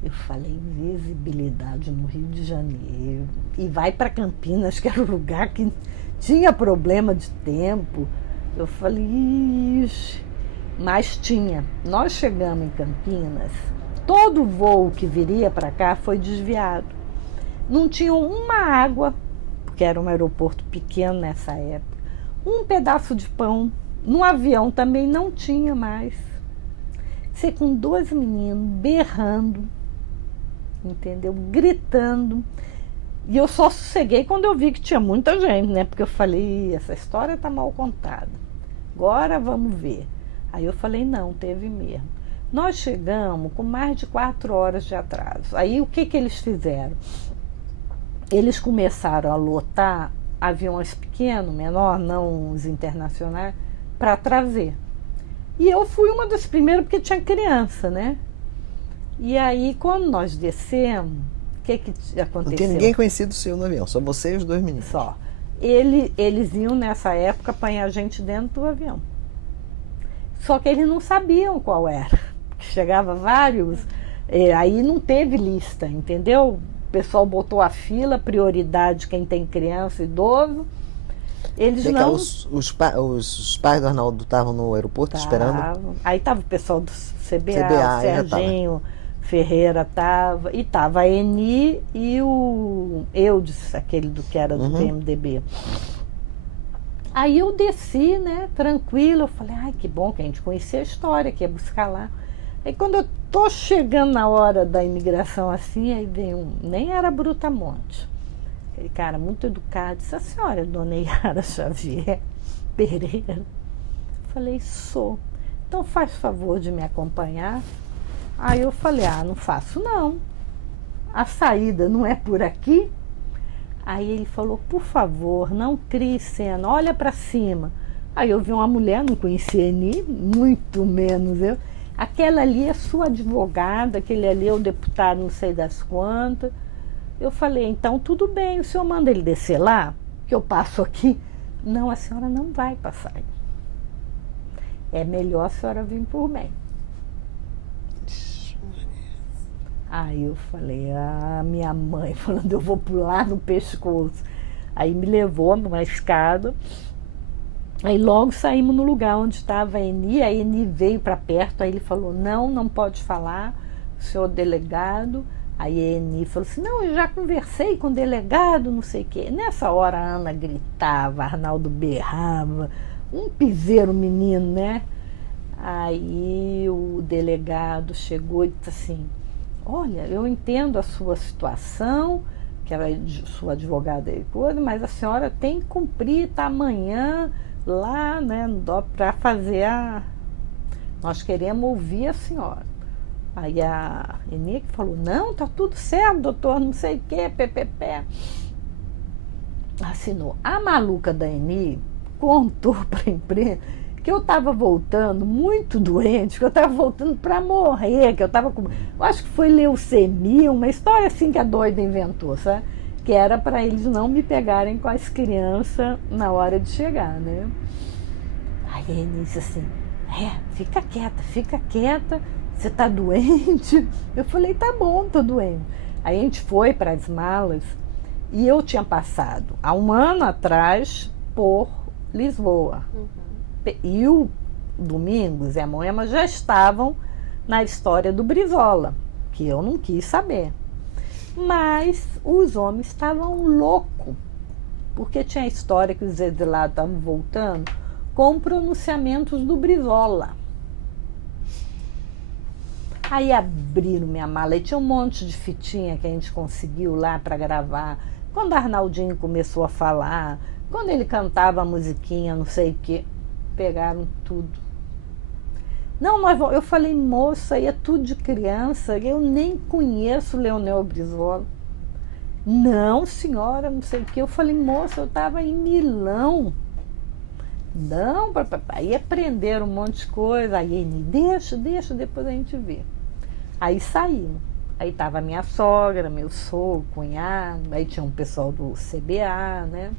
Eu falei, visibilidade no Rio de Janeiro, e vai para Campinas, que era o lugar que tinha problema de tempo. Eu falei, ixi, mas tinha. Nós chegamos em Campinas, todo voo que viria para cá foi desviado. Não tinha uma água, porque era um aeroporto pequeno nessa época, um pedaço de pão. No avião também não tinha mais. Você com 2 meninos berrando, entendeu? Gritando. E eu só sosseguei quando eu vi que tinha muita gente, né? Porque eu falei, essa história tá mal contada. Agora vamos ver. Aí eu falei, não, teve mesmo. Nós chegamos com mais de 4 horas de atraso. Aí o que eles fizeram? Eles começaram a lotar aviões pequenos, menor, não os internacionais, para trazer. E eu fui uma das primeiras, porque tinha criança, né? E aí, quando nós descemos, o que aconteceu? Não tinha ninguém conhecido seu no avião, só você e os 2 meninos. Só. Eles iam, nessa época, apanhar a gente dentro do avião. Só que eles não sabiam qual era. Chegava vários, aí não teve lista, entendeu? O pessoal botou a fila, prioridade quem tem criança, idoso. Eles não... Os pais do Arnaldo estavam no aeroporto esperando? Aí estava o pessoal do CBA, o Serginho Ferreira estava, e estava a Eni e o Eudes, aquele que era do PMDB. Aí eu desci, né, tranquila, eu falei, ai, que bom que a gente conhecia a história, que ia buscar lá. Aí quando eu tô chegando na hora da imigração assim, aí vem nem era Brutamonte, aquele cara muito educado, disse, a senhora é Dona Yara Xavier Pereira? Eu falei, sou. Então faz favor de me acompanhar. Aí eu falei, não faço não. A saída não é por aqui? Aí ele falou, por favor, não crie cena, olha para cima. Aí eu vi uma mulher, não conhecia Eni, muito menos eu. Aquela ali é sua advogada, aquele ali é o deputado não sei das quantas. Eu falei, então tudo bem, o senhor manda ele descer lá, que eu passo aqui. Não, a senhora não vai passar. É melhor a senhora vir por mim. Aí eu falei, minha mãe falando, eu vou pular no pescoço. Aí me levou numa escada. Aí logo saímos no lugar onde estava a Eni veio para perto, aí ele falou, não pode falar, o senhor delegado. Aí a Eni falou assim, não, eu já conversei com o delegado, não sei o quê. Nessa hora a Ana gritava, Arnaldo berrava, um piseiro menino, né? Aí o delegado chegou e disse assim, olha, eu entendo a sua situação, que a sua advogada é coisa, mas a senhora tem que cumprir, tá amanhã lá, né, para fazer nós queremos ouvir a senhora. Aí a Eni falou, não, tá tudo certo, doutor, não sei o que, PPP. Assinou. A maluca da Eni contou para a imprensa que eu estava voltando muito doente, que eu estava voltando para morrer, que eu estava com... Eu acho que foi leucemia, uma história assim que a doida inventou, sabe? Que era para eles não me pegarem com as crianças na hora de chegar, né? Aí a Eni disse assim, fica quieta, você tá doente? Eu falei, tá bom, tô doente. Aí a gente foi para as malas e eu tinha passado há 1 ano atrás por Lisboa. E o Domingos e a Moema já estavam na história do Brizola, que eu não quis saber. Mas os homens estavam loucos, porque tinha a história que os exilados estavam voltando. com pronunciamentos do Brizola. Aí abriram minha mala e tinha um monte de fitinha que a gente conseguiu lá para gravar. Quando Arnaldinho começou a falar, quando ele cantava a musiquinha, não sei o quê, pegaram tudo. Não, eu falei, moça, aí é tudo de criança, eu nem conheço Leonel Brizola. Não, senhora, não sei o quê. Eu falei, moça, eu estava em Milão. Não, aí aprenderam um monte de coisa. Aí, deixa, depois a gente vê. Aí saímos. Aí estava minha sogra, meu sogro, cunhado, aí tinha um pessoal do CBA, né?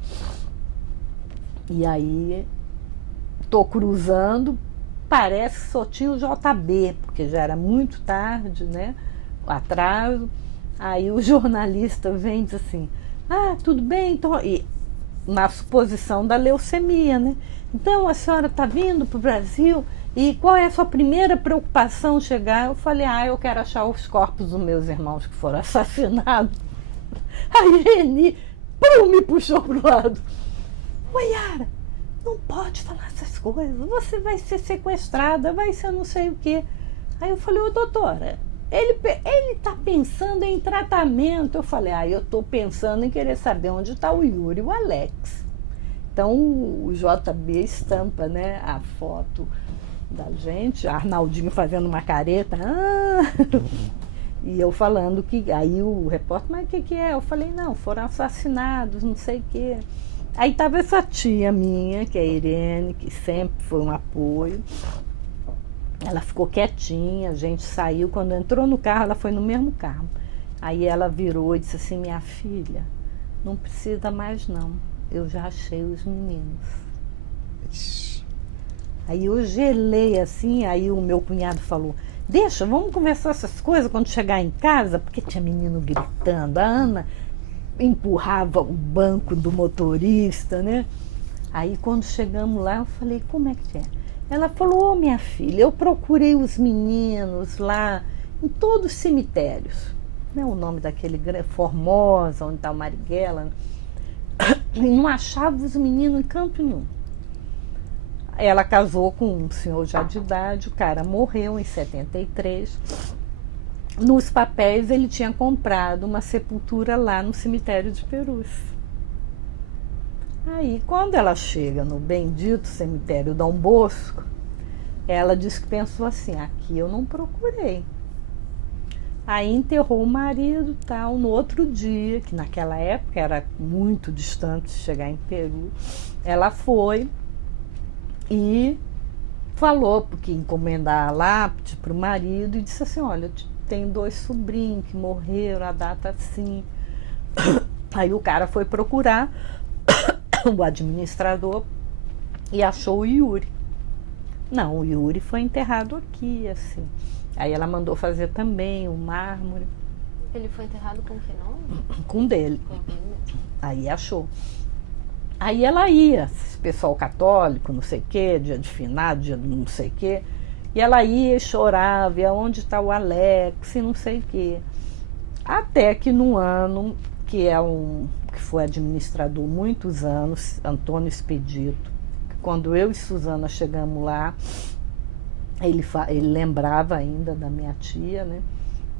E aí, tô cruzando, parece que só tinha o JB, porque já era muito tarde, né? O atraso. Aí o jornalista vem e diz assim, tudo bem, então... E, na suposição da leucemia, né? Então, a senhora está vindo para o Brasil e qual é a sua primeira preocupação chegar? Eu falei, eu quero achar os corpos dos meus irmãos que foram assassinados. Aí Reni, me puxou para o lado. Yara, não pode falar essas coisas, você vai ser sequestrada, vai ser não sei o quê. Aí eu falei, doutora, ele está pensando em tratamento. Eu falei, eu estou pensando em querer saber onde está o Yuri e o Alex. Então o JB estampa, né, a foto da gente, Arnaldinho fazendo uma careta, e eu falando que, aí o repórter, mas o que é? Eu falei, não, foram assassinados, não sei o quê. Aí estava essa tia minha, que é a Irene, que sempre foi um apoio. Ela ficou quietinha, a gente saiu, quando entrou no carro, ela foi no mesmo carro. Aí ela virou e disse assim, minha filha, não precisa mais não, eu já achei os meninos. Aí eu gelei assim, aí o meu cunhado falou, deixa, vamos conversar essas coisas quando chegar em casa, porque tinha menino gritando, a Ana empurrava o banco do motorista, né? Aí quando chegamos lá, eu falei, como é que é? Ela falou, minha filha, eu procurei os meninos lá em todos os cemitérios, né? O nome daquele, Formosa, onde está o Marighella, e não achava os meninos em canto nenhum. Ela casou com um senhor já de idade, o cara morreu em 73. Nos papéis ele tinha comprado uma sepultura lá no cemitério de Perus. Aí, quando ela chega no bendito cemitério Dom Bosco, ela disse que pensou assim, aqui eu não procurei. Aí enterrou o marido e tal, no outro dia, que naquela época era muito distante de chegar em Peru, ela foi e falou porque encomendar a lápide para o marido e disse assim, olha, tenho 2 sobrinhos que morreram, a data assim. Aí o cara foi procurar o administrador e achou o Yuri. Não, o Yuri foi enterrado aqui, assim. Aí ela mandou fazer também o mármore. Ele foi enterrado com que nome? Com dele. Aí achou. Aí ela ia, pessoal católico, não sei o quê, dia de finado, dia de não sei o quê. E ela ia e chorava, e onde está o Alex, e não sei o quê. Até que no ano, que foi administrador muitos anos, Antônio Expedito, que quando eu e Suzana chegamos lá, ele lembrava ainda da minha tia, né?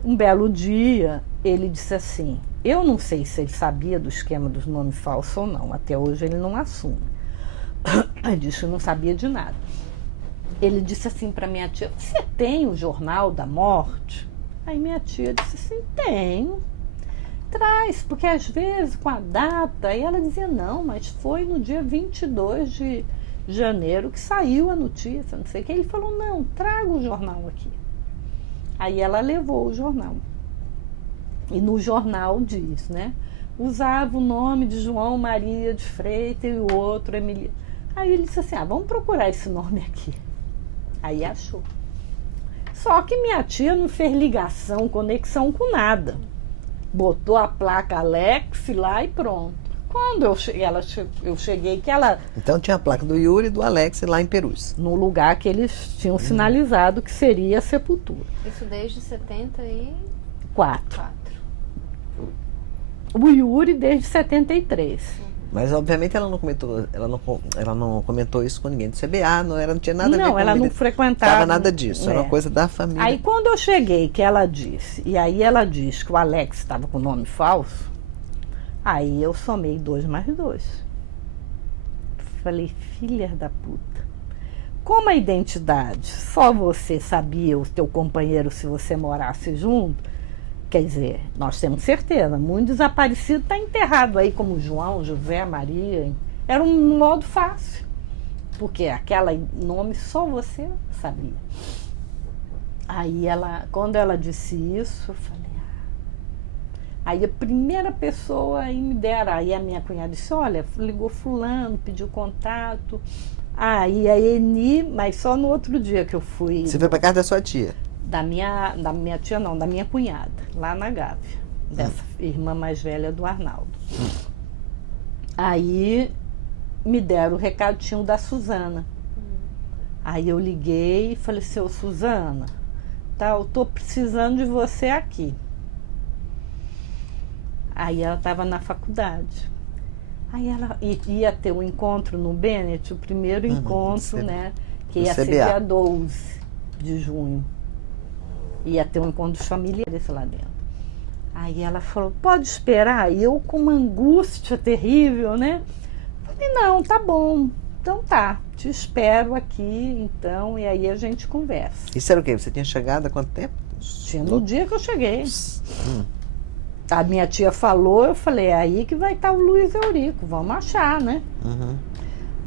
Um belo dia, ele disse assim, eu não sei se ele sabia do esquema dos nomes falsos ou não, até hoje ele não assume. Ele disse que não sabia de nada. Ele disse assim para minha tia, você tem o Jornal da Morte? Aí minha tia disse assim, tenho. Traz, porque às vezes com a data, aí ela dizia, não, mas foi no dia 22 de janeiro que saiu a notícia, não sei o que. Ele falou, não, traga o jornal aqui. Aí ela levou o jornal. E no jornal diz, né? Usava o nome de João Maria de Freitas e o outro, Emília. Aí ele disse assim, vamos procurar esse nome aqui. Aí achou. Só que minha tia não fez ligação, conexão com nada. Botou a placa Alex lá e pronto. Quando eu cheguei, que ela... Então tinha a placa do Yuri e do Alex lá em Perus. No lugar que eles tinham sinalizado que seria a sepultura. Isso desde 74. O Yuri desde 73. Mas obviamente ela não comentou isso com ninguém do CBA, não tinha nada a ver com ela não frequentava nada disso, era uma coisa da família. Aí quando eu cheguei, que ela disse, e aí ela diz que o Alex estava com nome falso, aí eu somei 2 mais 2. Falei, filha da puta. Como a identidade, só você sabia, o teu companheiro, se você morasse junto, quer dizer, nós temos certeza, muito desaparecido está enterrado aí como João, José, Maria. Era um modo fácil, porque aquele nome só você sabia. Aí quando ela disse isso, eu falei, aí a primeira pessoa aí me dera, aí a minha cunhada disse, olha, ligou fulano, pediu contato. E a Eni, mas só no outro dia que eu fui. Você foi para casa da sua tia? Da minha tia não, da minha cunhada, lá na Gávea, dessa irmã mais velha do Arnaldo. Aí me deram o recadinho da Suzana. Aí eu liguei e falei, seu Suzana, eu tô precisando de você aqui. Aí ela estava na faculdade. Aí ela ia ter um encontro no Bennett, o primeiro encontro, né? Que ia ser dia 12 de junho. Ia ter um encontro familiar lá dentro. Aí ela falou, pode esperar? E eu com uma angústia terrível, né? Falei, não, tá bom. Então tá, te espero aqui, então, e aí a gente conversa. Isso era o quê? Você tinha chegado há quanto tempo? Tinha no dia que eu cheguei. A minha tia falou, eu falei, é aí que vai estar o Luiz Eurico, vamos achar, né?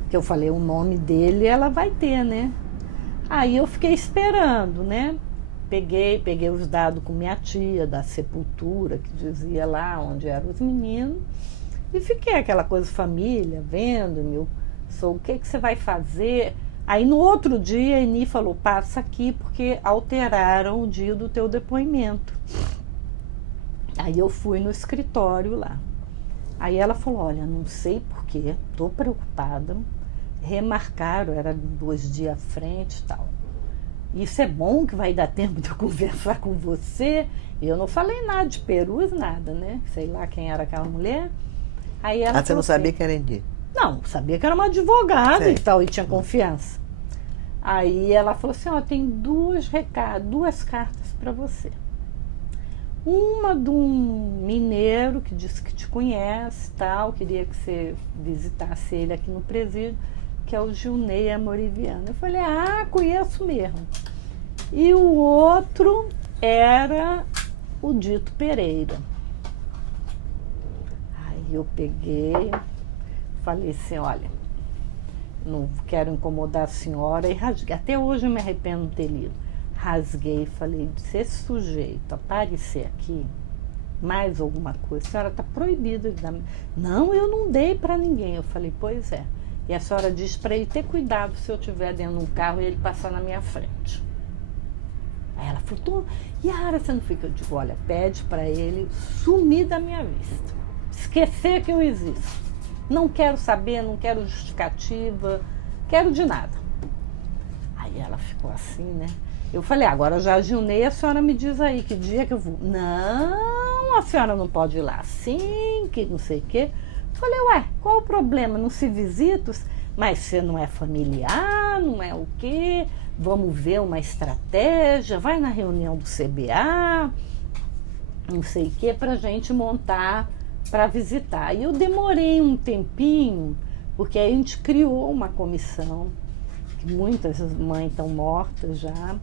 Que eu falei, o nome dele ela vai ter, né? Aí eu fiquei esperando, né? Peguei os dados com minha tia da sepultura, que dizia lá onde eram os meninos, e fiquei aquela coisa família, vendo, o que você vai fazer? Aí no outro dia a Eni falou, passa aqui porque alteraram o dia do teu depoimento. Aí eu fui no escritório lá. Aí ela falou, olha, não sei porquê, estou preocupada. Remarcaram, era 2 dias à frente e tal. Isso é bom que vai dar tempo de eu conversar com você. Eu não falei nada de perus, nada, né? Sei lá quem era aquela mulher. Aí ela você não sabia que era Eni? Não, sabia que era uma advogada e tal, e tinha confiança. Aí ela falou assim, tem 2 cartas para você. Uma de um mineiro que disse que te conhece, tal, queria que você visitasse ele aqui no presídio, que é o Gilney Amoriviano. Eu falei, conheço mesmo. E o outro era o Dito Pereira. Aí eu peguei, falei assim, olha, não quero incomodar a senhora, e rasguei. Até hoje eu me arrependo de ter lido. Rasguei e falei, se esse sujeito aparecer aqui, mais alguma coisa, a senhora está proibida de dar. Não, eu não dei para ninguém. Eu falei, pois é. E a senhora diz para ele ter cuidado se eu estiver dentro de um carro e ele passar na minha frente. Aí ela falou, Yara, você não fica? Eu digo, olha, pede para ele sumir da minha vista. Esquecer que eu existo. Não quero saber, não quero justificativa, quero de nada. Aí ela ficou assim, né? Eu falei, agora já Gilney, a senhora me diz aí que dia que eu vou. Não, a senhora não pode ir lá assim, que não sei o quê. Falei, qual o problema? Não se visita, mas você não é familiar, não é o quê? Vamos ver uma estratégia, vai na reunião do CBA, não sei o quê, pra gente montar para visitar. E eu demorei um tempinho, porque a gente criou uma comissão, que muitas mães estão mortas já.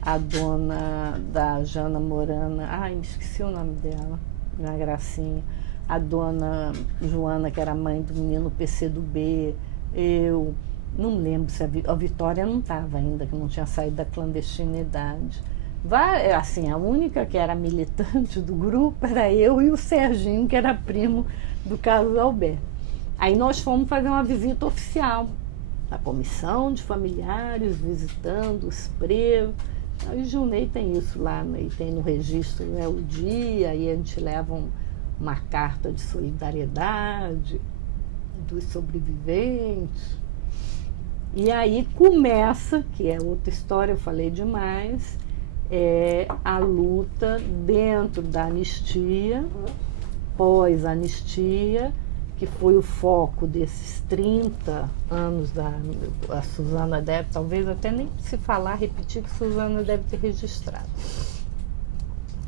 A dona da Jana Morana, me esqueci o nome dela, na Gracinha. A dona Joana, que era mãe do menino PCdoB, eu não lembro se a Vitória não estava ainda, que não tinha saído da clandestinidade. Assim, a única que era militante do grupo era eu e o Serginho, que era primo do Carlos Alberto. Aí nós fomos fazer uma visita oficial, a comissão de familiares visitando os presos. Aí o Gilney tem isso lá, e tem no registro, né, o dia, aí a gente leva uma carta de solidariedade dos sobreviventes. E aí começa, que é outra história, eu falei demais, a luta dentro da anistia, pós-anistia, que foi o foco desses 30 anos a Suzana deve, talvez até nem se falar, repetir que Suzana deve ter registrado,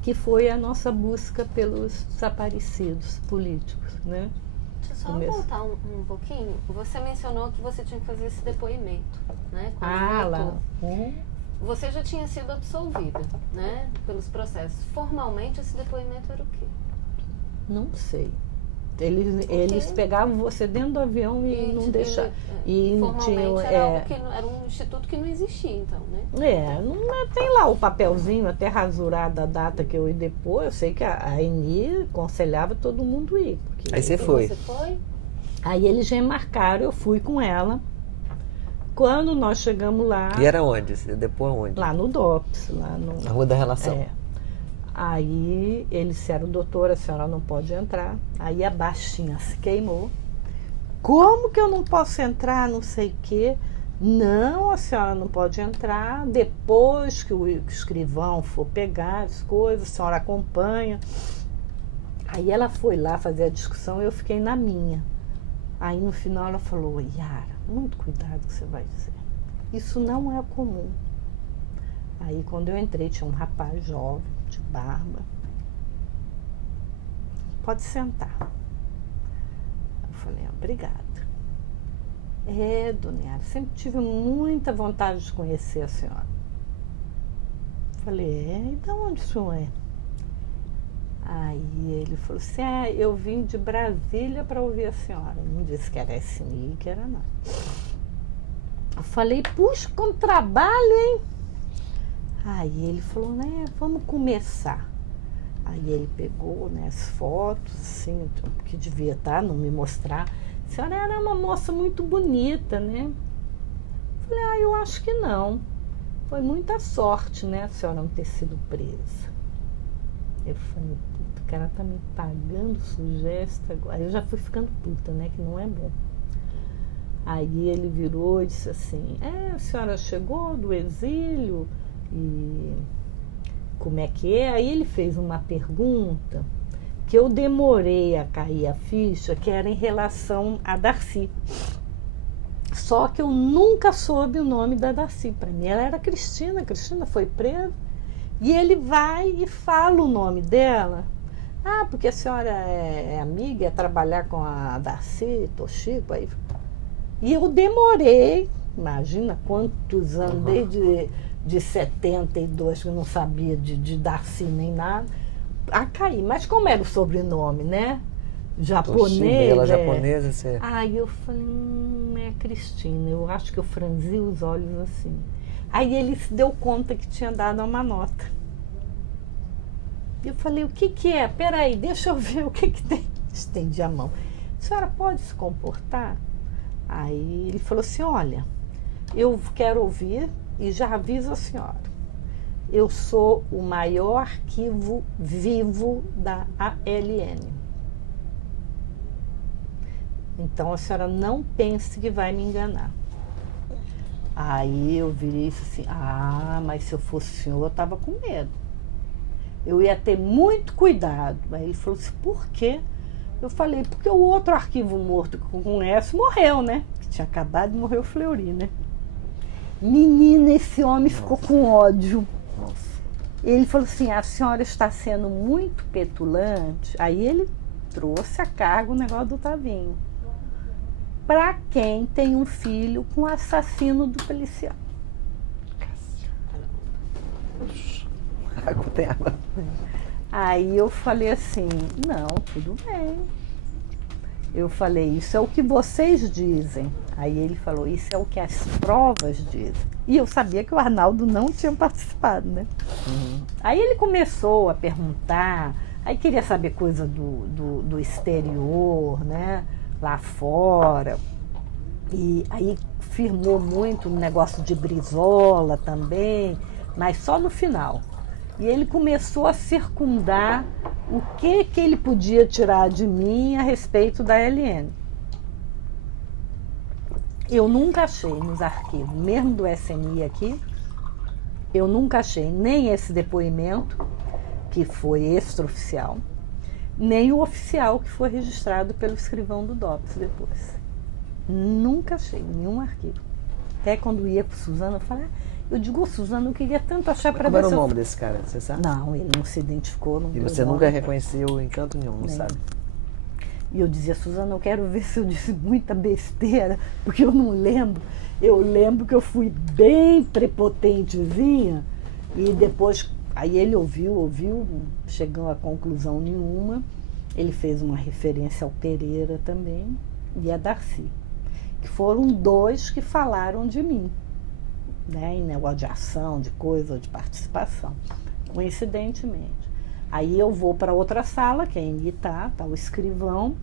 que foi a nossa busca pelos desaparecidos políticos, né? Deixa eu só voltar um pouquinho. Você mencionou que você tinha que fazer esse depoimento, né? Lá. Você já tinha sido absolvida, né? Pelos processos. Formalmente, esse depoimento era o quê? Não sei. Eles pegavam você dentro do avião e não deixavam. Formalmente era um instituto que não existia, então, né? Tem lá o papelzinho até rasurado a data que eu ia depois. Eu sei que a Eni aconselhava todo mundo ir. Aí você foi? Aí eles remarcaram, eu fui com ela. Quando nós chegamos lá... E era onde? Você depôs onde? Lá no DOPS. Na Rua da Relação. Aí eles disseram, doutora, a senhora não pode entrar. Aí a baixinha se queimou. Como que eu não posso entrar, não sei o quê? Não, a senhora não pode entrar. Depois que o escrivão for pegar as coisas, a senhora acompanha. Aí ela foi lá fazer a discussão e eu fiquei na minha. Aí no final ela falou, Yara, muito cuidado que você vai dizer. Isso não é comum. Aí quando eu entrei tinha um rapaz jovem, de barba. Pode sentar. Eu falei, obrigada. Dona Yara, sempre tive muita vontade de conhecer a senhora. Falei, e de onde o senhor é? Aí ele falou assim, eu vim de Brasília para ouvir a senhora. Não disse que era SNI, que era não. Eu falei, puxa, como trabalho, hein? Aí ele falou, né, vamos começar. Aí ele pegou, né, as fotos, assim, que devia estar, não me mostrar. A senhora era uma moça muito bonita, né? Eu falei, eu acho que não. Foi muita sorte, né, a senhora não ter sido presa. Eu falei, puta, o cara tá me pagando sugesta agora. Aí eu já fui ficando puta, né, que não é bom. Aí ele virou e disse assim, a senhora chegou do exílio e como é que é? Aí ele fez uma pergunta que eu demorei a cair a ficha, que era em relação a Darcy. Só que eu nunca soube o nome da Darcy. Para mim ela era Cristina, Cristina foi presa. E ele vai e fala o nome dela. Porque a senhora é amiga, é trabalhar com a Darcy, Tochico. Aí. E eu demorei, imagina quantos anos, desde de 72, que eu não sabia de Darcy nem nada, a cair. Mas como era o sobrenome, né? Japonês. Ela japonesa, você... Aí eu falei, é Cristina. Eu acho que eu franzi os olhos assim. Aí ele se deu conta que tinha dado uma nota. Eu falei, o que é? Peraí, deixa eu ver o que tem. Estendi a mão. A senhora pode se comportar? Aí ele falou assim, olha, eu quero ouvir e já aviso a senhora. Eu sou o maior arquivo vivo da ALN. Então a senhora não pense que vai me enganar. Aí eu virei isso assim, mas se eu fosse o senhor, eu estava com medo. Eu ia ter muito cuidado. Aí ele falou assim, por quê? Eu falei, porque o outro arquivo morto que eu conheço morreu, né? Que tinha acabado de morrer o Fleury, né? Menina, esse homem ficou com ódio. Ele falou assim, a senhora está sendo muito petulante. Aí ele trouxe a cargo o negócio do Tavinho. Para quem tem um filho com o assassino do policial. Tem água. Aí eu falei assim, não, tudo bem. Eu falei, isso é o que vocês dizem. Aí ele falou, isso é o que as provas dizem. E eu sabia que o Arnaldo não tinha participado, né? Aí ele começou a perguntar, aí queria saber coisa do exterior, né? Lá fora. E aí firmou muito no negócio de Brizola também, mas só no final. E ele começou a circundar o que ele podia tirar de mim a respeito da ALN. Eu nunca achei nos arquivos, mesmo do SNI aqui, eu nunca achei nem esse depoimento, que foi extraoficial, nem o oficial que foi registrado pelo escrivão do DOPS depois. Nunca achei nenhum arquivo. Até quando ia com Suzana, eu falava, eu digo, Suzana, eu queria tanto achar para ver. Como era o nome desse cara, você sabe? Não, ele não se identificou. Não E deu você nome. nunca reconheceu em canto nenhum, não sabe? E eu dizia, Suzana, eu quero ver se eu disse muita besteira, porque eu não lembro. Eu lembro que eu fui bem prepotentezinha e depois, aí ele ouviu, chegou a conclusão nenhuma. Ele fez uma referência ao Pereira também e a Darcy, que foram dois que falaram de mim, né, em negócio de ação, de coisa, de participação, coincidentemente. Aí eu vou para outra sala, que é em Itá, tá o escrivão.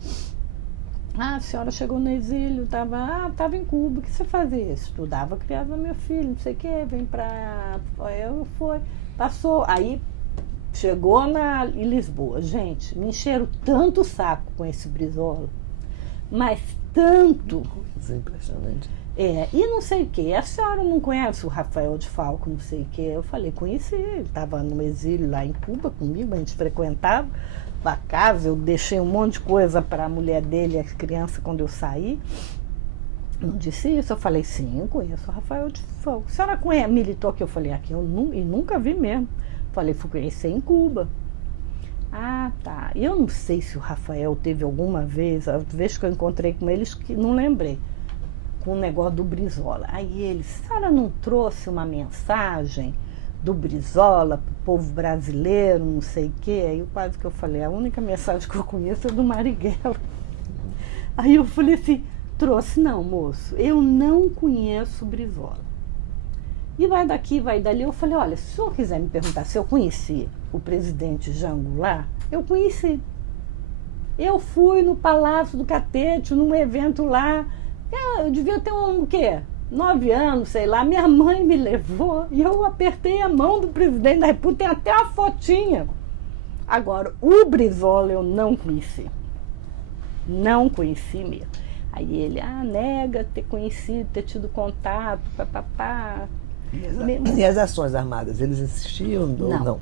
Ah, a senhora chegou no exílio, estava em Cuba, o que você fazia? Estudava, criava meu filho, não sei o quê, vem para... Passou, aí chegou em Lisboa. Gente, me encheram tanto o saco com esse Brizola, mas tanto... Isso é impressionante. E não sei o que, a senhora não conhece o Rafael de Falco, não sei o que. Eu falei, conheci, ele estava no exílio lá em Cuba comigo, a gente frequentava a casa, eu deixei um monte de coisa para a mulher dele e as crianças quando eu saí. Não disse isso, eu falei, sim, conheço o Rafael de Falco. A senhora militou aqui? Eu falei, aqui eu nunca vi mesmo. Falei, fui conhecer em Cuba. Ah, tá. Eu não sei se o Rafael teve alguma vez, a vez que eu encontrei com eles, que não lembrei, com o negócio do Brizola. Aí ele, a senhora não trouxe uma mensagem do Brizola para o povo brasileiro, não sei o quê? Aí quase que eu falei, a única mensagem que eu conheço é do Marighella. Aí eu falei assim, trouxe não, moço, eu não conheço o Brizola. E vai daqui, vai dali. Eu falei, olha, se o senhor quiser me perguntar se eu conheci o presidente Jango Goulart, eu conheci. Eu fui no Palácio do Catete, num evento lá. Eu devia ter o quê? 9 anos, sei lá. Minha mãe me levou e eu apertei a mão do presidente da República. Tem até a fotinha. Agora, o Brizola eu não conheci. Não conheci mesmo. Aí ele, nega ter conhecido, ter tido contato, papapá. E as ações armadas, eles insistiam ou não?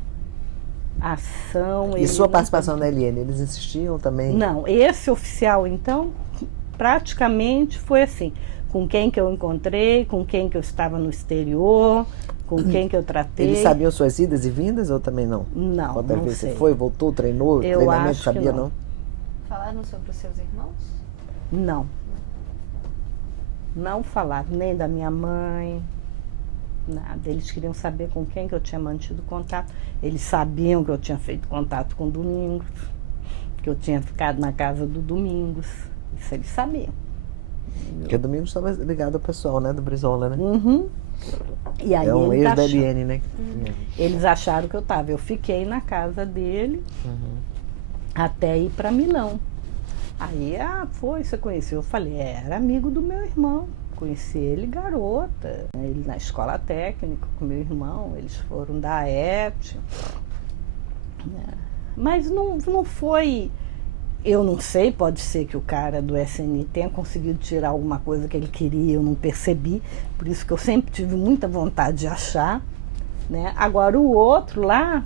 Ação... E sua participação na LN, eles insistiam também? Não, esse oficial, então, praticamente foi assim, com quem que eu encontrei, com quem que eu estava no exterior, com quem que eu tratei. Eles sabiam suas idas e vindas ou também não? Não, Quantas não vezes sei. você foi, voltou, treinou, Eu treinamento, acho que sabia não. não? Falaram sobre os seus irmãos? Não. Não falaram, nem da minha mãe, nada. Eles queriam saber com quem que eu tinha mantido contato. Eles sabiam que eu tinha feito contato com o Domingos, que eu tinha ficado na casa do Domingos. Isso eles sabiam. Porque o Domingos estava ligado ao pessoal, né, do Brizola, né? Uhum. E aí É um eles ex da acharam, LN, né? eles acharam que eu estava. Eu fiquei na casa dele até ir para Milão. Aí, você conheceu? Eu falei, era amigo do meu irmão. Conheci ele garota, ele na escola técnica com meu irmão, eles foram da ET. Mas não foi, eu não sei, pode ser que o cara do SNI tenha conseguido tirar alguma coisa que ele queria, eu não percebi, por isso que eu sempre tive muita vontade de achar, né? Agora o outro lá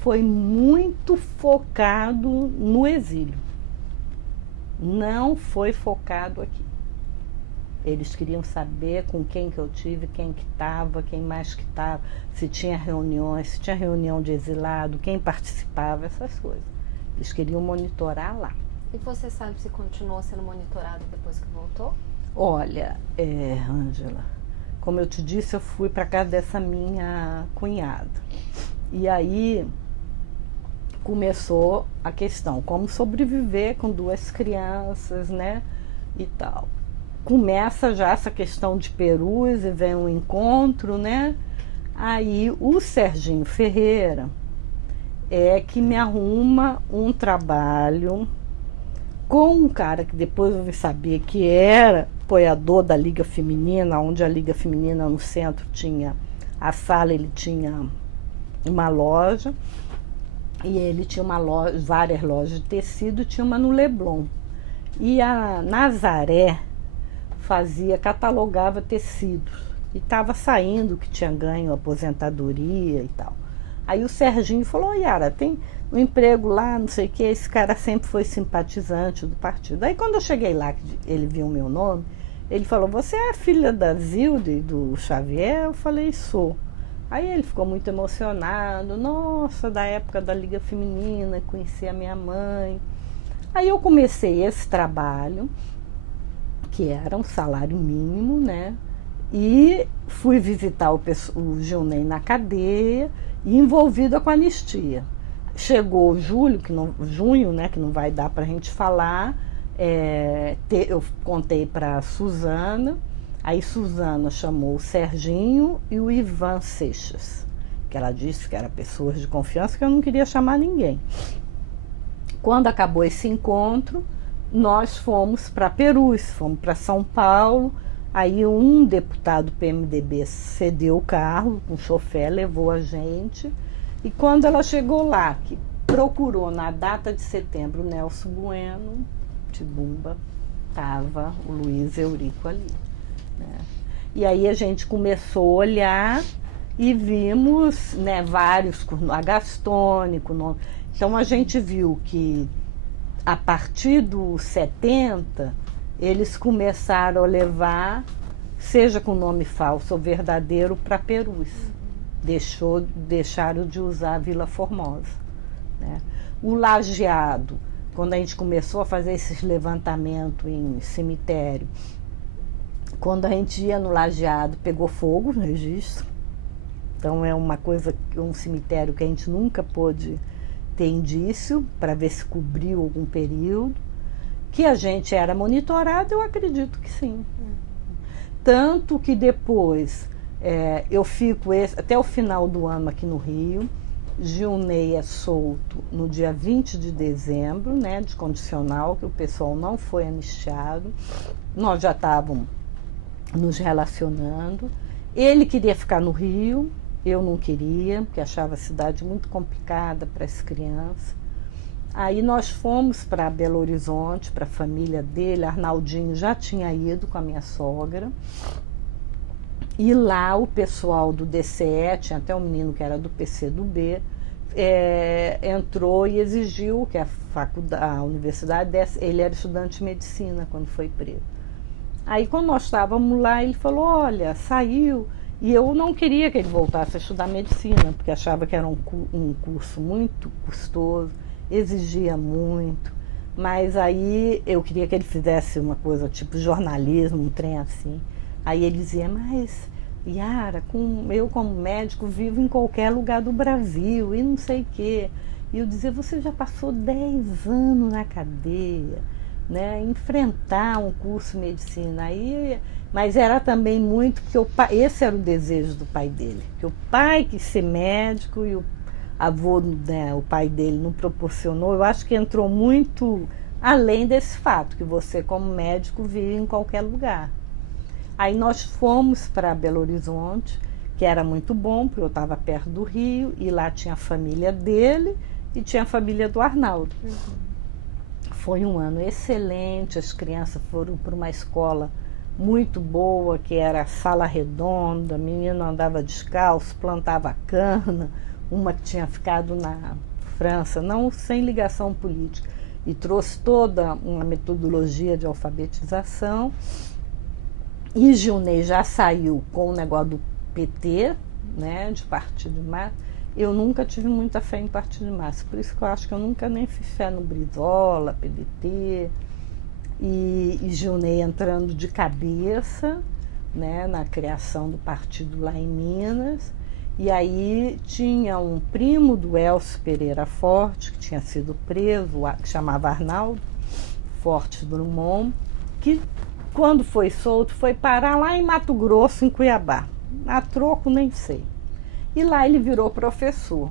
foi muito focado no exílio, não foi focado aqui. Eles queriam saber com quem que eu tive, quem que estava, quem mais que estava, se tinha reuniões, se tinha reunião de exilado, quem participava, essas coisas. Eles queriam monitorar lá. E você sabe se continuou sendo monitorado depois que voltou? Olha, Ângela, como eu te disse, eu fui para casa dessa minha cunhada. E aí começou a questão, como sobreviver com 2 crianças, né, e tal. Começa já essa questão de perus e vem um encontro, né? Aí o Serginho Ferreira é que me arruma um trabalho com um cara que depois eu vim saber que era apoiador da Liga Feminina, onde a Liga Feminina no centro tinha a sala, ele tinha uma loja e ele tinha uma loja, várias lojas de tecido, tinha uma no Leblon. E a Nazaré catalogava tecidos e estava saindo que tinha ganho aposentadoria e tal. Aí o Serginho falou, Yara, o emprego lá, não sei o que, esse cara sempre foi simpatizante do partido. Aí quando eu cheguei lá, que ele viu o meu nome, ele falou, você é a filha da Zilda e do Xavier? Eu falei, sou. Aí ele ficou muito emocionado, nossa, da época da Liga Feminina, conheci a minha mãe. Aí eu comecei esse trabalho, que era um salário mínimo, né? E fui visitar o Gilney na cadeia e envolvida com a anistia. Chegou junho, né, que não vai dar para a gente falar, eu contei para a Suzana, aí Suzana chamou o Serginho e o Ivan Seixas, que ela disse que eram pessoas de confiança, que eu não queria chamar ninguém. Quando acabou esse encontro, nós fomos para Perus, fomos para São Paulo. Aí um deputado PMDB cedeu o carro, um chofer levou a gente. E quando ela chegou lá, que procurou na data de setembro o Nelson Bueno, Tibumba, estava o Luiz Eurico ali, né? E aí a gente começou a olhar e vimos, né, vários, a Gastônico. Então a gente viu que a partir dos 70, eles começaram a levar, seja com nome falso ou verdadeiro, para Perus. Deixaram de usar a Vila Formosa, né? O Lajeado, quando a gente começou a fazer esses levantamentos em cemitério, quando a gente ia no Lajeado, pegou fogo no registro. Então é uma coisa, um cemitério que a gente nunca pôde ter indício para ver se cobriu algum período. Que a gente era monitorado, eu acredito que sim. Tanto que depois eu fico até o final do ano aqui no Rio. Gilney é solto no dia 20 de dezembro, né, de condicional, que o pessoal não foi anistiado. Nós já estávamos nos relacionando. Ele queria ficar no Rio, eu não queria, porque achava a cidade muito complicada para as crianças. Aí nós fomos para Belo Horizonte, para a família dele. Arnaldinho já tinha ido com a minha sogra. E lá o pessoal do DCE, tinha até um menino que era do PCdoB, entrou e exigiu que a universidade desse. Ele era estudante de medicina quando foi preso. Aí quando nós estávamos lá, ele falou, olha, saiu. E eu não queria que ele voltasse a estudar medicina, porque achava que era um curso muito custoso, exigia muito. Mas aí eu queria que ele fizesse uma coisa tipo jornalismo, um trem assim. Aí ele dizia, mas Yara, eu como médico vivo em qualquer lugar do Brasil e não sei o quê. E eu dizia, você já passou 10 anos na cadeia, né? Enfrentar um curso de medicina. Mas era também muito, porque esse era o desejo do pai dele. Que o pai quis ser médico e o avô, né, o pai dele não proporcionou. Eu acho que entrou muito além desse fato, que você como médico vive em qualquer lugar. Aí nós fomos para Belo Horizonte, que era muito bom, porque eu estava perto do Rio, e lá tinha a família dele e tinha a família do Arnaldo. Foi um ano excelente, as crianças foram para uma escola muito boa, que era a Sala Redonda, menino andava descalço, plantava cana, uma que tinha ficado na França, não sem ligação política, e trouxe toda uma metodologia de alfabetização. E Gilney já saiu com o negócio do PT, né, de partido de massa. Eu nunca tive muita fé em partido de massa, por isso que eu acho que eu nunca nem fiz fé no Brizola, PDT, e Gilney entrando de cabeça, né, na criação do partido lá em Minas. E aí tinha um primo do Elcio Pereira Forte, que tinha sido preso, que chamava Arnaldo Fortes Drummond, que quando foi solto foi parar lá em Mato Grosso, em Cuiabá. A troco nem sei. E lá ele virou professor.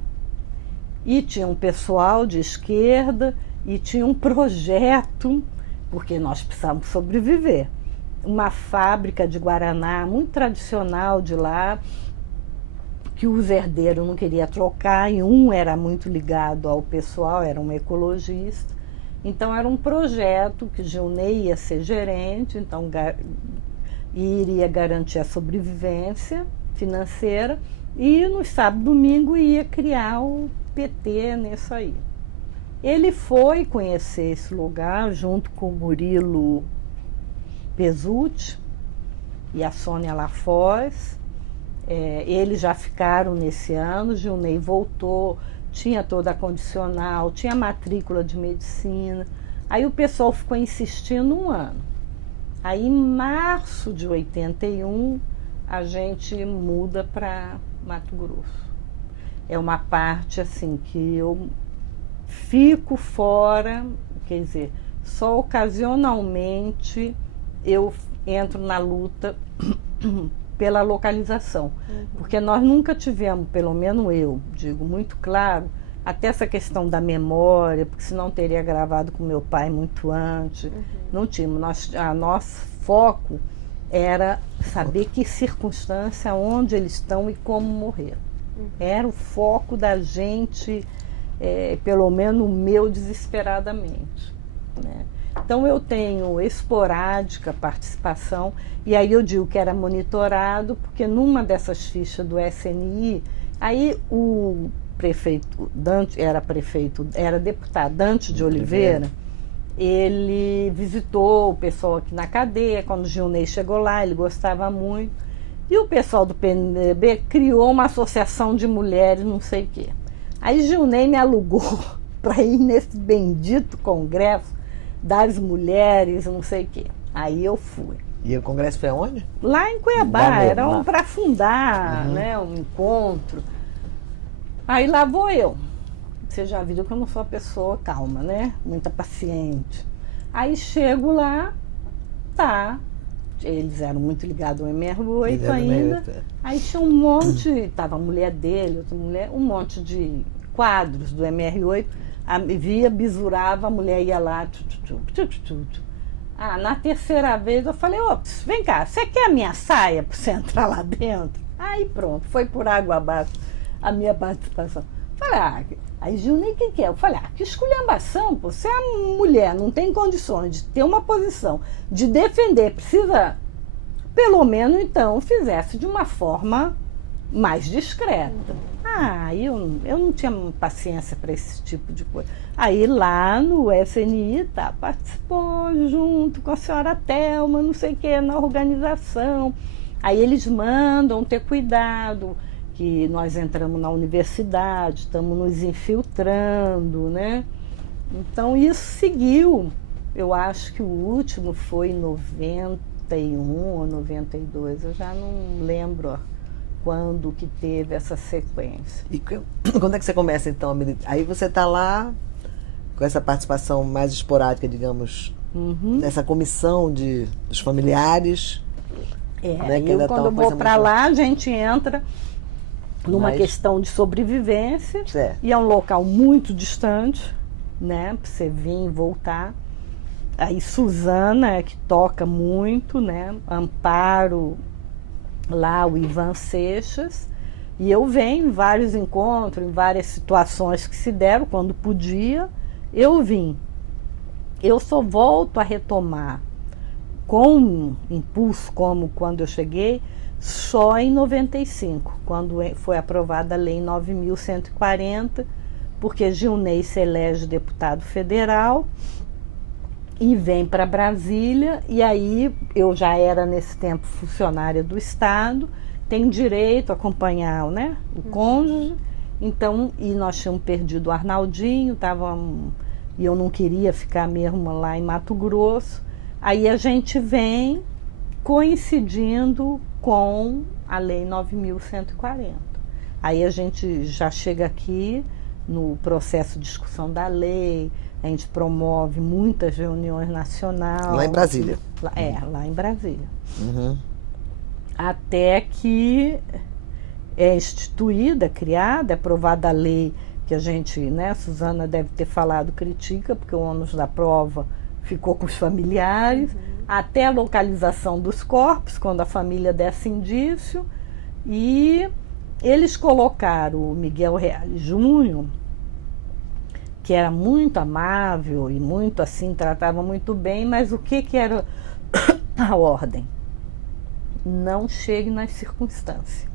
E tinha um pessoal de esquerda e tinha um projeto, porque nós precisávamos sobreviver. Uma fábrica de guaraná muito tradicional de lá, que os herdeiros não queriam trocar, e um era muito ligado ao pessoal, era um ecologista. Então era um projeto que Gilney ia ser gerente, então iria garantir a sobrevivência financeira, e no sábado e domingo ia criar PT nisso aí. Ele foi conhecer esse lugar junto com o Murilo Pesutti e a Sônia Lafoz. Eles já ficaram nesse ano, Gilney voltou, tinha toda a condicional, tinha matrícula de medicina. Aí o pessoal ficou insistindo um ano. Aí em março de 81 a gente muda para Mato Grosso. É uma parte assim que eu fico fora, quer dizer, só ocasionalmente eu entro na luta pela localização. Porque nós nunca tivemos, pelo menos eu, digo muito claro, até essa questão da memória, porque senão teria gravado com meu pai muito antes. Não tínhamos. Nosso foco era saber que circunstância, onde eles estão e como morrer. Era o foco da gente, pelo menos o meu, desesperadamente, né? Então eu tenho esporádica participação, e aí eu digo que era monitorado, porque numa dessas fichas do SNI, aí o prefeito, era deputado Dante de Oliveira, ele visitou o pessoal aqui na cadeia, quando o Gilney chegou lá, ele gostava muito, e o pessoal do PMDB criou uma associação de mulheres, não sei o quê. Aí Gilney me alugou para ir nesse bendito congresso das mulheres, não sei o quê. Aí eu fui. E o congresso foi aonde? Lá em Cuiabá, era para fundar, né, um encontro. Aí lá vou eu. Você já viu que eu não sou uma pessoa calma, né? Muita paciente. Aí chego lá, tá. Eles eram muito ligados ao MR8 ainda. Aí tinha um monte, tava a mulher dele, outra mulher, um monte de quadros do MR8. Via, bisurava, a mulher ia lá. Na terceira vez eu falei, ops, vem cá, você quer a minha saia para você entrar lá dentro? Aí pronto, foi por água abaixo a minha participação. Falei, aí Gilney, o que que é? Eu falei, que esculhambação, pô, você é mulher, não tem condições de ter uma posição, de defender, precisa, pelo menos então, fizesse de uma forma mais discreta. Eu não tinha paciência para esse tipo de coisa. Aí lá no SNI, participou junto com a senhora Thelma, não sei o que, na organização. Aí eles mandam ter cuidado, que nós entramos na universidade, estamos nos infiltrando, né? Então isso seguiu. Eu acho que o último foi em 91 ou 92, eu já não lembro quando que teve essa sequência. E quando é que você começa então a militar? Aí você está lá com essa participação mais esporádica, digamos, nessa comissão dos familiares. Né, quando eu vou para lá, a gente entra numa questão de sobrevivência, e é um local muito distante, né, para você vir e voltar. Aí Suzana, que toca muito, né, Amparo, lá o Ivan Seixas, e eu venho em vários encontros, em várias situações que se deram, quando podia, eu vim. Eu só volto a retomar com impulso, como quando eu cheguei, só em 95, quando foi aprovada a Lei 9.140, porque Gilney se elege deputado federal e vem para Brasília, e aí eu já era nesse tempo funcionária do Estado, tenho direito a acompanhar, né, o cônjuge, então, e nós tínhamos perdido o Arnaldinho, e eu não queria ficar mesmo lá em Mato Grosso, aí a gente vem coincidindo com a Lei 9.140. Aí a gente já chega aqui no processo de discussão da lei, a gente promove muitas reuniões nacionais. Lá em Brasília. Lá em Brasília. Até que é instituída, criada, aprovada a lei que a gente, né, Suzana deve ter falado, critica, porque o ônus da prova ficou com os familiares, até a localização dos corpos, quando a família desse indício, e eles colocaram o Miguel Reale Júnior, que era muito amável e muito assim, tratava muito bem, mas o que era a ordem? Não chegue nas circunstâncias.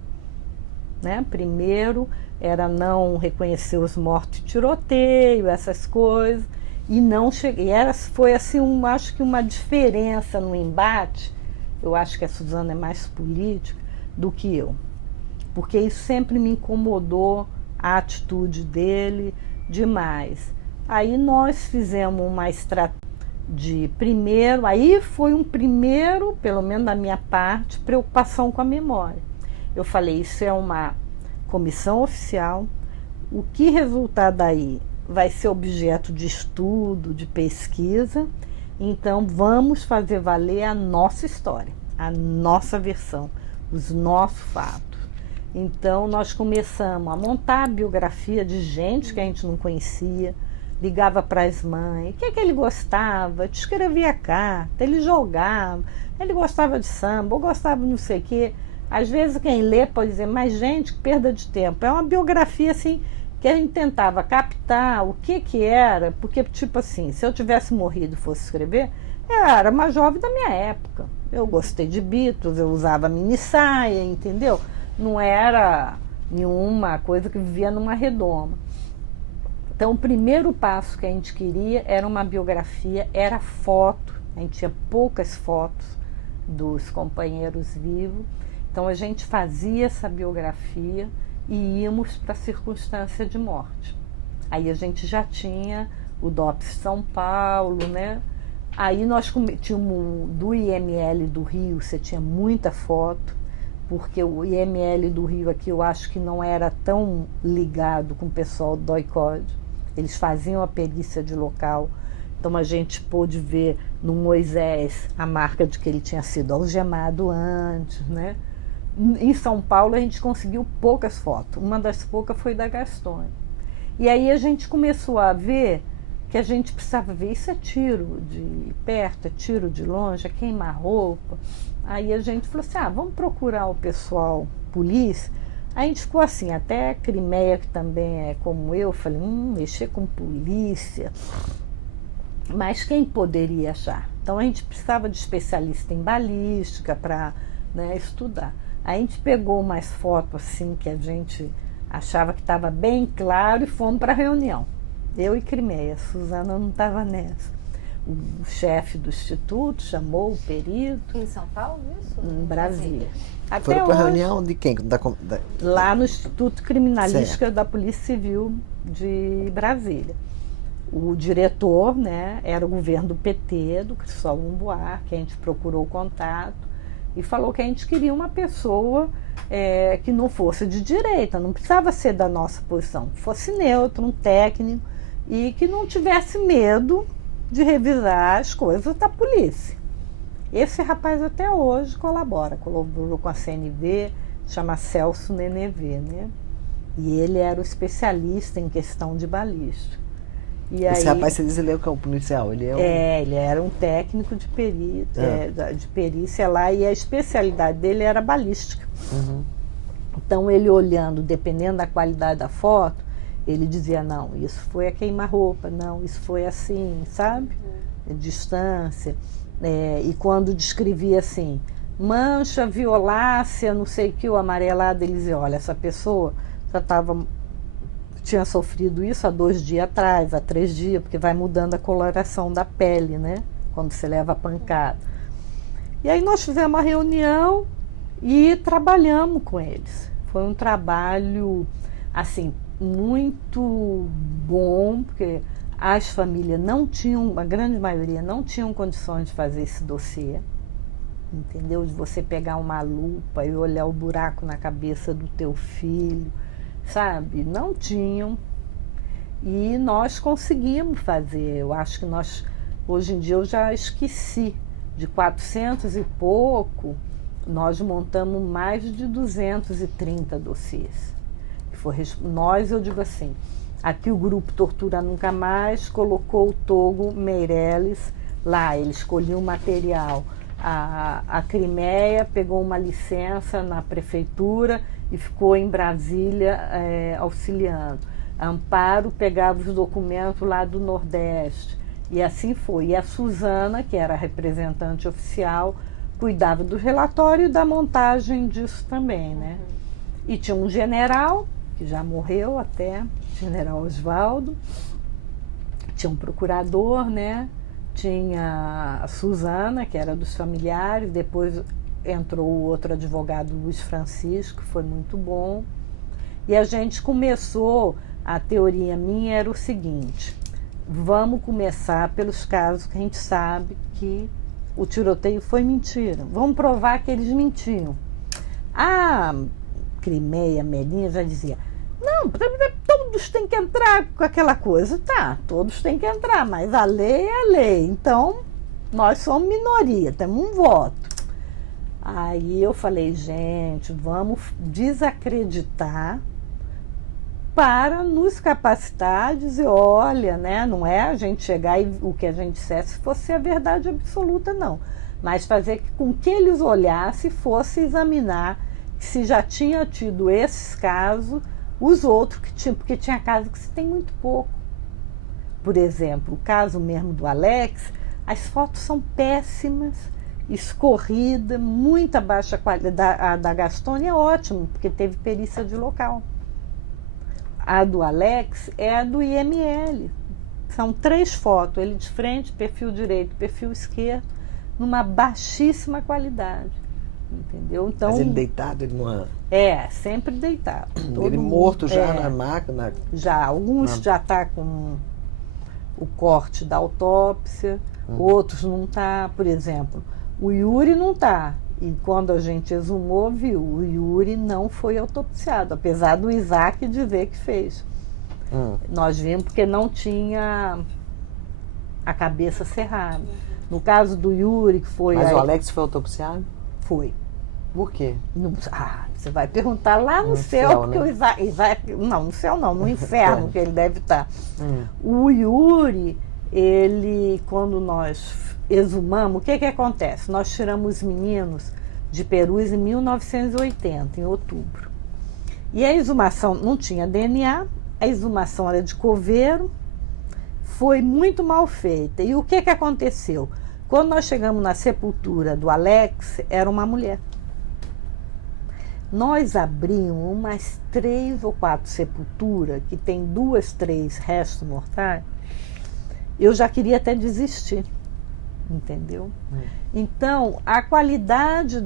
né? Primeiro era não reconhecer os mortos de tiroteio, essas coisas, e não cheguei. Foi assim, acho que uma diferença no embate. Eu acho que a Suzana é mais política do que eu, porque isso sempre me incomodou, a atitude dele demais. Aí nós fizemos uma estratégia de primeiro, aí foi um primeiro, pelo menos da minha parte, preocupação com a memória. Eu falei, isso é uma comissão oficial, o que resultar daí vai ser objeto de estudo, de pesquisa, então vamos fazer valer a nossa história, a nossa versão, os nossos fatos. Então nós começamos a montar a biografia de gente que a gente não conhecia, ligava para as mães, o que ele gostava, te escrevia carta, ele jogava, ele gostava de samba, ou gostava de não sei o quê. Às vezes quem lê pode dizer, mas gente, que perda de tempo. É uma biografia assim, que a gente tentava captar o que era, porque tipo assim, se eu tivesse morrido e fosse escrever, eu era uma jovem da minha época. Eu gostei de Beatles, eu usava mini saia, entendeu? Não era nenhuma coisa que vivia numa redoma. Então, o primeiro passo que a gente queria era uma biografia, era foto. A gente tinha poucas fotos dos companheiros vivos. Então, a gente fazia essa biografia e íamos para a circunstância de morte. Aí a gente já tinha o DOPS São Paulo, né? Aí nós tínhamos do IML do Rio, você tinha muita foto, porque o IML do Rio aqui eu acho que não era tão ligado com o pessoal do DOI-CODE. Eles faziam a perícia de local, então a gente pôde ver no Moisés a marca de que ele tinha sido algemado antes, né? Em São Paulo a gente conseguiu poucas fotos, uma das poucas foi da Gastone. E aí a gente começou a ver que a gente precisava ver, isso é tiro de perto, é tiro de longe, é queima-roupa. Aí a gente falou assim, vamos procurar o pessoal, polícia. A gente ficou assim, até Crimeia, que também é como eu, falei, mexer com polícia. Mas quem poderia achar? Então a gente precisava de especialista em balística para, né, estudar. A gente pegou umas fotos assim que a gente achava que estava bem claro e fomos para a reunião. Eu e Crimeia, Suzana não estava nessa. O chefe do instituto chamou o perito. Em São Paulo, isso? Em Brasília. Foram para a reunião de quem? Lá no Instituto Criminalística certo. da Polícia Civil de Brasília. O diretor, né, era o governo do PT, do Cristóvão Buarque, a gente procurou o contato e falou que a gente queria uma pessoa que não fosse de direita, não precisava ser da nossa posição, que fosse neutro, um técnico e que não tivesse medo de revisar as coisas da polícia. Esse rapaz até hoje colaborou com a CNV, chama Celso Nenevê, né? E ele era o especialista em questão de balística. E esse aí, rapaz, você diz, ele é o policial? Ele ele era um técnico de perícia lá e a especialidade dele era balística. Uhum. Então ele olhando, dependendo da qualidade da foto, ele dizia, não, isso foi a queima-roupa, não, isso foi assim, sabe? Distância. E quando descrevia assim, mancha violácea, não sei o que, o amarelado, ele dizia, olha, essa pessoa já tinha sofrido isso há 2 dias atrás, há 3 dias, porque vai mudando a coloração da pele, né? Quando você leva a pancada. E aí nós fizemos uma reunião e trabalhamos com eles. Foi um trabalho, assim, muito bom, porque as famílias não tinham, a grande maioria não tinham condições de fazer esse dossiê, entendeu? De você pegar uma lupa e olhar o buraco na cabeça do teu filho, sabe? Não tinham. E nós conseguimos fazer. Eu acho que nós, hoje em dia, eu já esqueci, de 400 e pouco, nós montamos mais de 230 dossiês. Nós, eu digo assim, aqui o grupo Tortura Nunca Mais colocou o Togo Meirelles lá, ele escolheu o material. A Crimeia pegou uma licença na prefeitura e ficou em Brasília auxiliando. A Amparo pegava os documentos lá do Nordeste. E assim foi. E a Suzana, que era a representante oficial, cuidava do relatório e da montagem disso também, né? E tinha um general, que já morreu até, general Oswaldo, tinha um procurador, né? Tinha a Suzana, que era dos familiares, depois entrou o outro advogado, Luiz Francisco, que foi muito bom. E a gente começou, a teoria minha era o seguinte: vamos começar pelos casos que a gente sabe que o tiroteio foi mentira. Vamos provar que eles mentiam. A Crimeia, Melinha já dizia, não, todos têm que entrar com aquela coisa. Tá, todos têm que entrar, mas a lei é a lei. Então, nós somos minoria, temos um voto. Aí eu falei, gente, vamos desacreditar para nos capacitar, dizer, olha, né, não é a gente chegar e o que a gente dissesse fosse a verdade absoluta, não. Mas fazer com que eles olhassem e fossem examinar se já tinha tido esses casos, os outros que tinham, porque tinha casos que se tem muito pouco. Por exemplo, o caso mesmo do Alex, as fotos são péssimas, escorrida, muita baixa qualidade. A da Gastone é ótima, porque teve perícia de local. A do Alex é a do IML. São 3 fotos, ele de frente, perfil direito, perfil esquerdo, numa baixíssima qualidade. Entendeu? Então, mas ele deitado, ele não... sempre deitado. Ele morto já na máquina? Já, alguns já tá com o corte da autópsia, outros não tá, por exemplo, o Yuri não tá. E quando a gente exumou, viu, o Yuri não foi autopsiado, apesar do Isaac dizer que fez. Nós vimos porque não tinha a cabeça cerrada. No caso do Yuri, que foi... Mas o Alex foi autopsiado? Foi. Por quê? Você vai perguntar lá no céu, porque, né? O Isaac... Não, no céu não, no inferno que ele deve estar. O Yuri, ele, quando nós exumamos, o que acontece? Nós tiramos os meninos de Perus em 1980, em outubro. E a exumação não tinha DNA, a exumação era de coveiro, foi muito mal feita. E o que aconteceu? Quando nós chegamos na sepultura do Alex, era uma mulher. Nós abrimos umas 3 ou 4 sepulturas, que tem 2, 3 restos mortais, eu já queria até desistir, entendeu? Então, a qualidade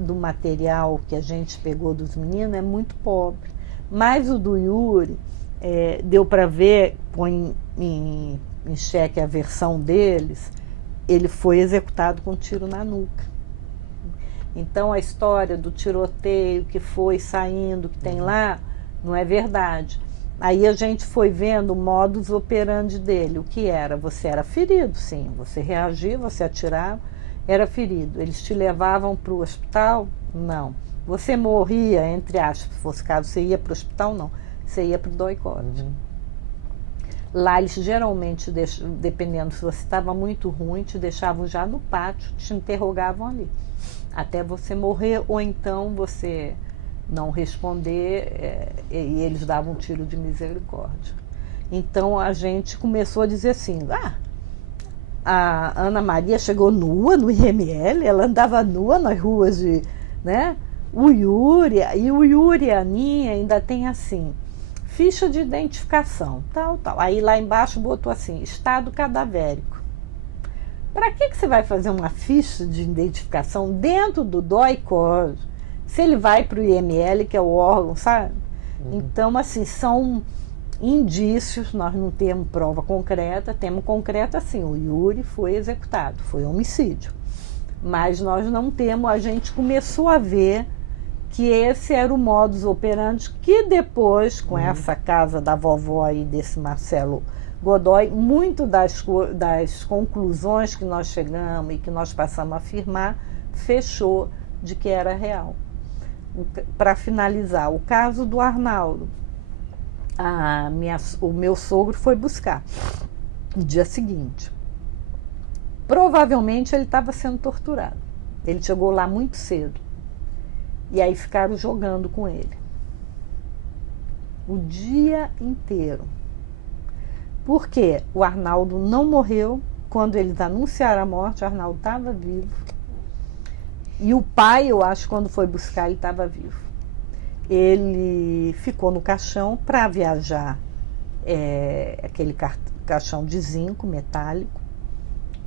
do material que a gente pegou dos meninos é muito pobre. Mas o do Yuri, deu para ver, põe em xeque a versão deles, ele foi executado com um tiro na nuca. Então, a história do tiroteio que foi saindo, que tem lá, não é verdade. Aí a gente foi vendo o modus operandi dele. O que era? Você era ferido, sim. Você reagia, você atirava, era ferido. Eles te levavam para o hospital? Não. Você morria, entre aspas, se fosse caso, você ia para o hospital? Não. Você ia para o DOI-CODE. Lá eles geralmente, dependendo se você estava muito ruim, te deixavam já no pátio, te interrogavam ali, até você morrer, ou então você não responder, e eles davam um tiro de misericórdia. Então a gente começou a dizer assim, a Ana Maria chegou nua no IML, ela andava nua nas ruas de, né? O Yuri e a Aninha ainda tem assim, ficha de identificação, tal. Aí lá embaixo botou assim, estado cadavérico. Para que você vai fazer uma ficha de identificação dentro do DOI-CODE, se ele vai para o IML, que é o órgão, sabe? Então, assim, são indícios, nós não temos prova concreta, temos concreta assim, o Yuri foi executado, foi homicídio. Mas nós não temos, a gente começou a ver que esse era o modus operandi, que depois, com essa casa da vovó aí, desse Marcelo Godoy, muito das conclusões que nós chegamos e que nós passamos a afirmar, fechou de que era real. Para finalizar, o caso do Arnaldo, o meu sogro foi buscar no dia seguinte. Provavelmente ele estava sendo torturado. Ele chegou lá muito cedo. E aí ficaram jogando com ele. O dia inteiro. Porque o Arnaldo não morreu. Quando eles anunciaram a morte, o Arnaldo estava vivo. E o pai, eu acho, quando foi buscar, ele estava vivo. ele ficou no caixão para viajar, aquele caixão de zinco metálico.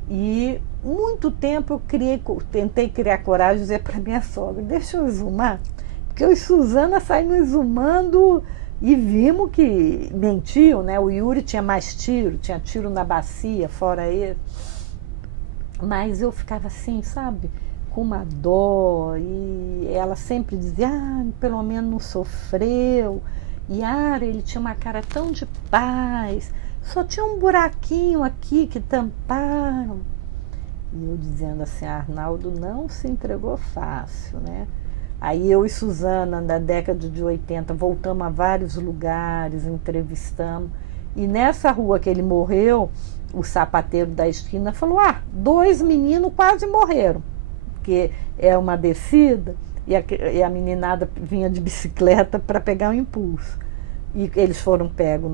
E muito tempo eu tentei criar coragem de dizer para minha sogra, deixa eu exumar, porque eu e Suzana saímos exumando e vimos que mentiu, né? O Yuri tinha mais tiro, tinha tiro na bacia, fora ele. Mas eu ficava assim, sabe, com uma dó, e ela sempre dizia, pelo menos não sofreu. Yara, ele tinha uma cara tão de paz, só tinha um buraquinho aqui que tamparam. E eu dizendo assim, Arnaldo não se entregou fácil, né? Aí eu e Suzana, na década de 80, voltamos a vários lugares, entrevistamos. E nessa rua que ele morreu, o sapateiro da esquina falou, 2 meninos quase morreram. Porque é uma descida e a meninada vinha de bicicleta para pegar o impulso. E eles foram pegos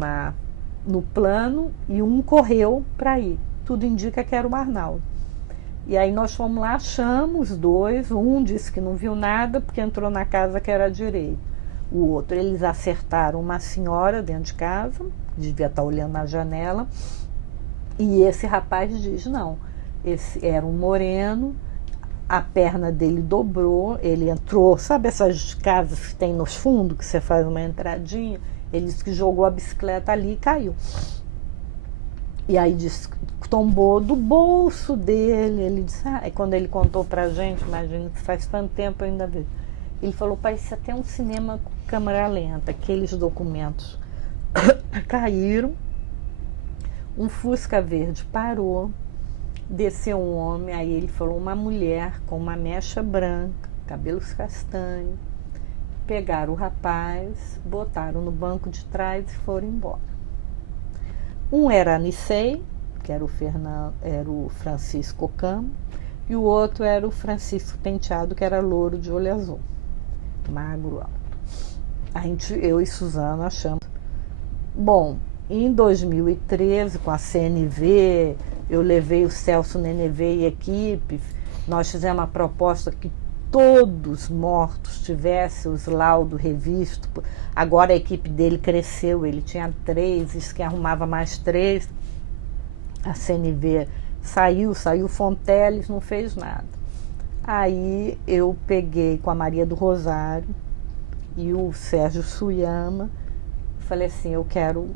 no plano e um correu para ir. Tudo indica que era o Arnaldo. E aí nós fomos lá, achamos 2, um disse que não viu nada porque entrou na casa que era à direita. O outro, eles acertaram uma senhora dentro de casa, devia estar olhando na janela, e esse rapaz diz, não, esse era um moreno, a perna dele dobrou, ele entrou, sabe essas casas que tem nos fundos, que você faz uma entradinha? Ele disse que jogou a bicicleta ali e caiu. E aí disse que tombou do bolso dele. Ele disse, quando ele contou pra gente, imagina que faz tanto tempo eu ainda vejo. Ele falou, parecia até um cinema com câmera lenta, aqueles documentos caíram, um Fusca verde parou, desceu um homem, aí ele falou, uma mulher com uma mecha branca, cabelos castanhos, pegaram o rapaz, botaram no banco de trás e foram embora. Um era Anicei, que era o Francisco Camo, e o outro era o Francisco Penteado, que era louro de olho azul, magro, alto. Eu e Suzana achamos. Bom, em 2013, com a CNV, eu levei o Celso Nenevê e equipe, nós fizemos uma proposta que todos mortos tivessem os laudos revistos. Agora a equipe dele cresceu, ele tinha 3, disse que arrumava mais 3. A CNV saiu Fonteles, não fez nada. Aí eu peguei com a Maria do Rosário e o Sérgio Suyama, falei assim, eu quero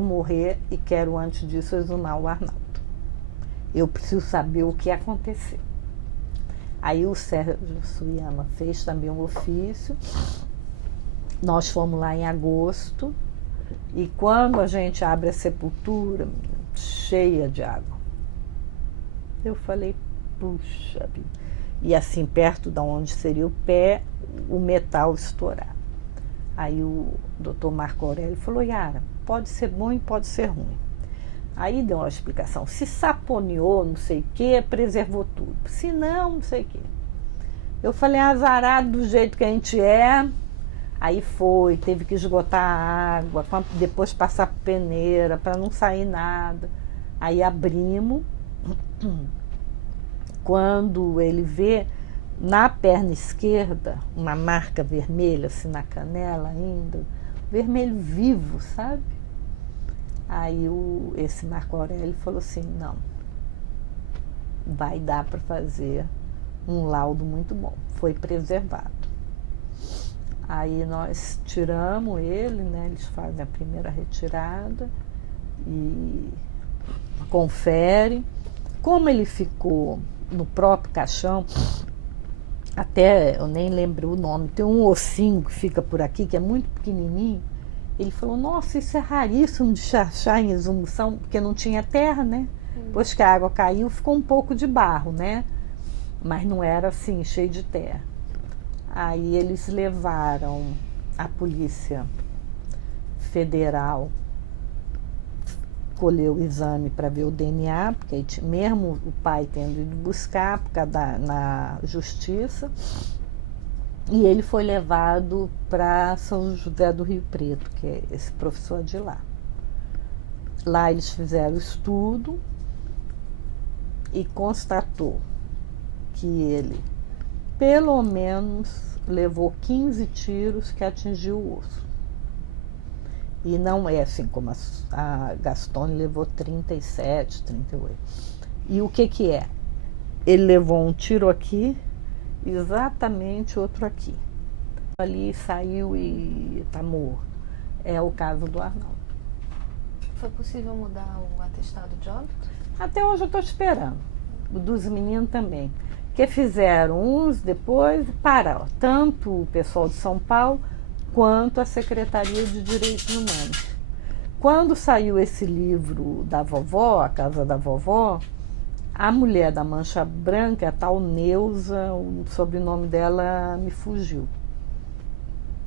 morrer e quero antes disso exumar o Arnaldo. Eu preciso saber o que aconteceu. Aí o Sérgio Suyama fez também um ofício, nós fomos lá em agosto, e quando a gente abre a sepultura, cheia de água, eu falei, puxa vida, e assim perto de onde seria o pé, o metal estourar. Aí o doutor Marco Aurélio falou, Yara, pode ser bom e pode ser ruim. Aí deu uma explicação, se saponeou, não sei o que, preservou tudo, se não, não sei o que. Eu falei, azarado do jeito que a gente é. Aí teve que esgotar a água, depois passar peneira para não sair nada. Aí abrimos, quando ele vê na perna esquerda uma marca vermelha, assim na canela ainda, vermelho vivo, sabe? Aí esse Marco Aurélio falou assim, não, vai dar para fazer um laudo muito bom. Foi preservado. Aí nós tiramos ele, né? Eles fazem a primeira retirada e conferem. Como ele ficou no próprio caixão, até eu nem lembro o nome, tem um ossinho que fica por aqui, que é muito pequenininho. Ele falou, nossa, isso é raríssimo de achar em exumação, porque não tinha terra, né? Depois que a água caiu, ficou um pouco de barro, né? Mas não era assim, cheio de terra. Aí eles levaram a Polícia Federal, colheu o exame para ver o DNA, porque mesmo o pai tendo ido buscar na justiça, e ele foi levado para São José do Rio Preto, que é esse professor de lá. Lá eles fizeram o estudo e constatou que ele, pelo menos levou 15 tiros que atingiu o osso. E não é assim como a Gastone levou 37, 38. E o que é? Ele levou um tiro aqui, exatamente outro aqui. Ali saiu e está morto. É o caso do Arnaldo. Foi possível mudar o atestado de óbito? Até hoje eu estou esperando. O dos meninos também. Que fizeram uns depois, tanto o pessoal de São Paulo quanto a Secretaria de Direitos Humanos. Quando saiu esse livro da vovó, A Casa da Vovó, a mulher da Mancha Branca, a tal Neuza, o sobrenome dela me fugiu.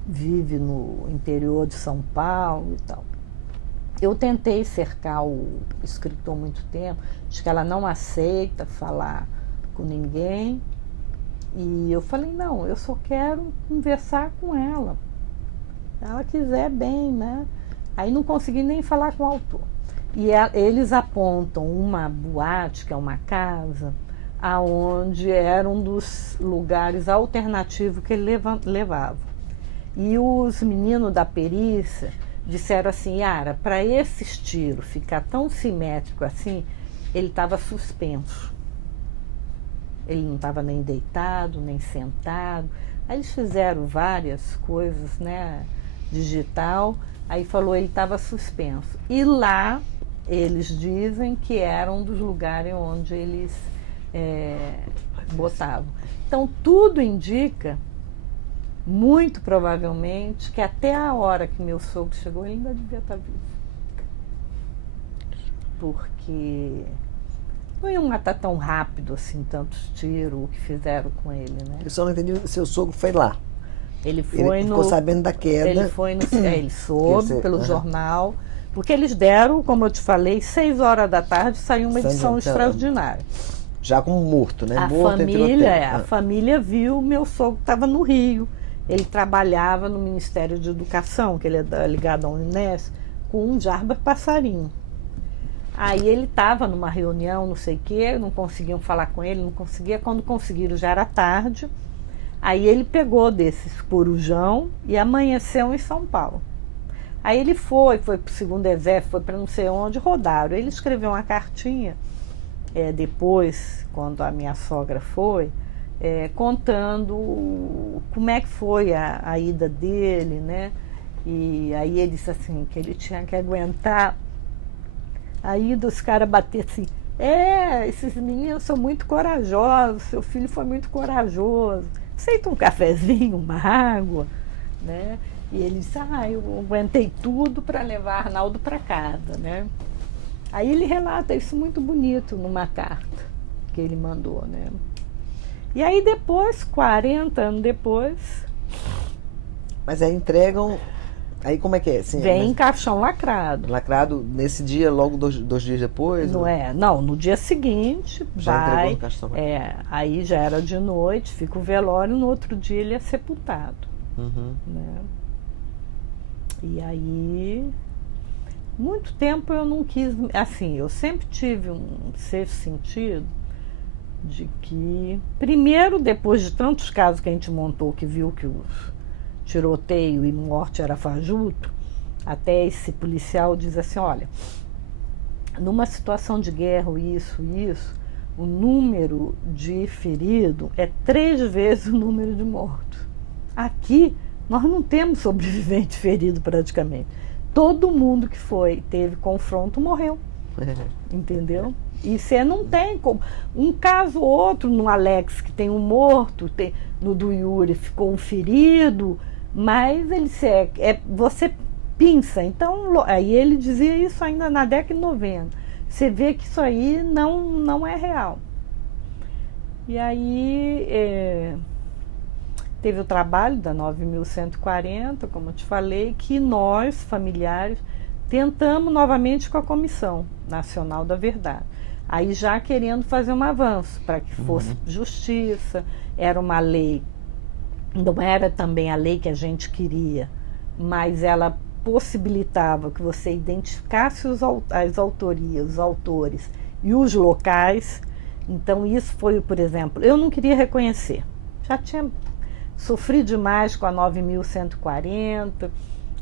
Vive no interior de São Paulo e tal. Eu tentei cercar o escritor há muito tempo, diz que ela não aceita falar com ninguém. E eu falei, não, eu só quero conversar com ela. Se ela quiser, bem, né? Aí não consegui nem falar com o autor. E eles apontam uma boate, que é uma casa, aonde era um dos lugares alternativos que ele levava. E os meninos da perícia disseram assim, Yara, para esse estilo ficar tão simétrico assim, ele estava suspenso. Ele não estava nem deitado, nem sentado. Aí eles fizeram várias coisas, né, digital. Aí falou, ele estava suspenso. E lá, eles dizem que era um dos lugares onde eles botavam. Então, tudo indica, muito provavelmente, que até a hora que meu sogro chegou, ele ainda devia estar vivo. Porque não iam matar tão rápido, assim, tantos tiros, o que fizeram com ele, né? Eu só não entendi, seu sogro foi lá. Ele ficou sabendo da queda. Ele foi ele soube pelo jornal, porque eles deram, como eu te falei, 6 horas da tarde saiu uma edição extraordinária. Já como morto, né? A família viu, meu sogro estava no Rio. Ele trabalhava no Ministério de Educação, que ele é ligado à Unesp, com um Jarba Passarinho. Aí ele estava numa reunião, não sei o quê, não conseguiam falar com ele, não conseguia. Quando conseguiram, já era tarde. Aí ele pegou desses corujão e amanheceu em São Paulo. Aí ele foi para o Segundo Exército, foi para não sei onde, rodaram. Ele escreveu uma cartinha, depois, quando a minha sogra foi, contando como é que foi a ida dele, né? E aí ele disse assim, que ele tinha que aguentar a ida, os caras bater assim, esses meninos são muito corajosos, seu filho foi muito corajoso, aceita um cafezinho, uma água, né? E ele disse, eu aguentei tudo para levar Arnaldo para casa, né? Aí ele relata isso muito bonito numa carta que ele mandou, né? E aí depois, 40 anos depois... Mas aí entregam... Aí como é que é? Sim, vem em caixão lacrado. Lacrado nesse dia, logo 2 dias depois? Não é? Não, no dia seguinte já vai... entregou no caixão. Aí já era de noite, fica o velório, no outro dia ele é sepultado. Uhum. Né? E aí... Muito tempo eu não quis... Assim, eu sempre tive um sexto sentido de que... Primeiro, depois de tantos casos que a gente montou, que viu que o tiroteio e morte era fajuto, até esse policial diz assim, olha, numa situação de guerra, isso, o número de ferido é 3 vezes o número de mortos. Aqui, nós não temos sobrevivente ferido praticamente. Todo mundo que teve confronto morreu. Entendeu? E você não tem como. Um caso ou outro, no Alex, que tem um morto, no do Yuri ficou um ferido, mas você pinça. Então, aí ele dizia isso ainda na década de 90. Você vê que isso aí não é real. E aí teve o trabalho da 9.140, como eu te falei, que nós, familiares, tentamos novamente com a Comissão Nacional da Verdade. Aí já querendo fazer um avanço para que fosse justiça. Era uma lei, não era também a lei que a gente queria, mas ela possibilitava que você identificasse as autorias, os autores e os locais. Então isso foi, por exemplo, eu não queria reconhecer. Já tinha sofri demais com a 9.140,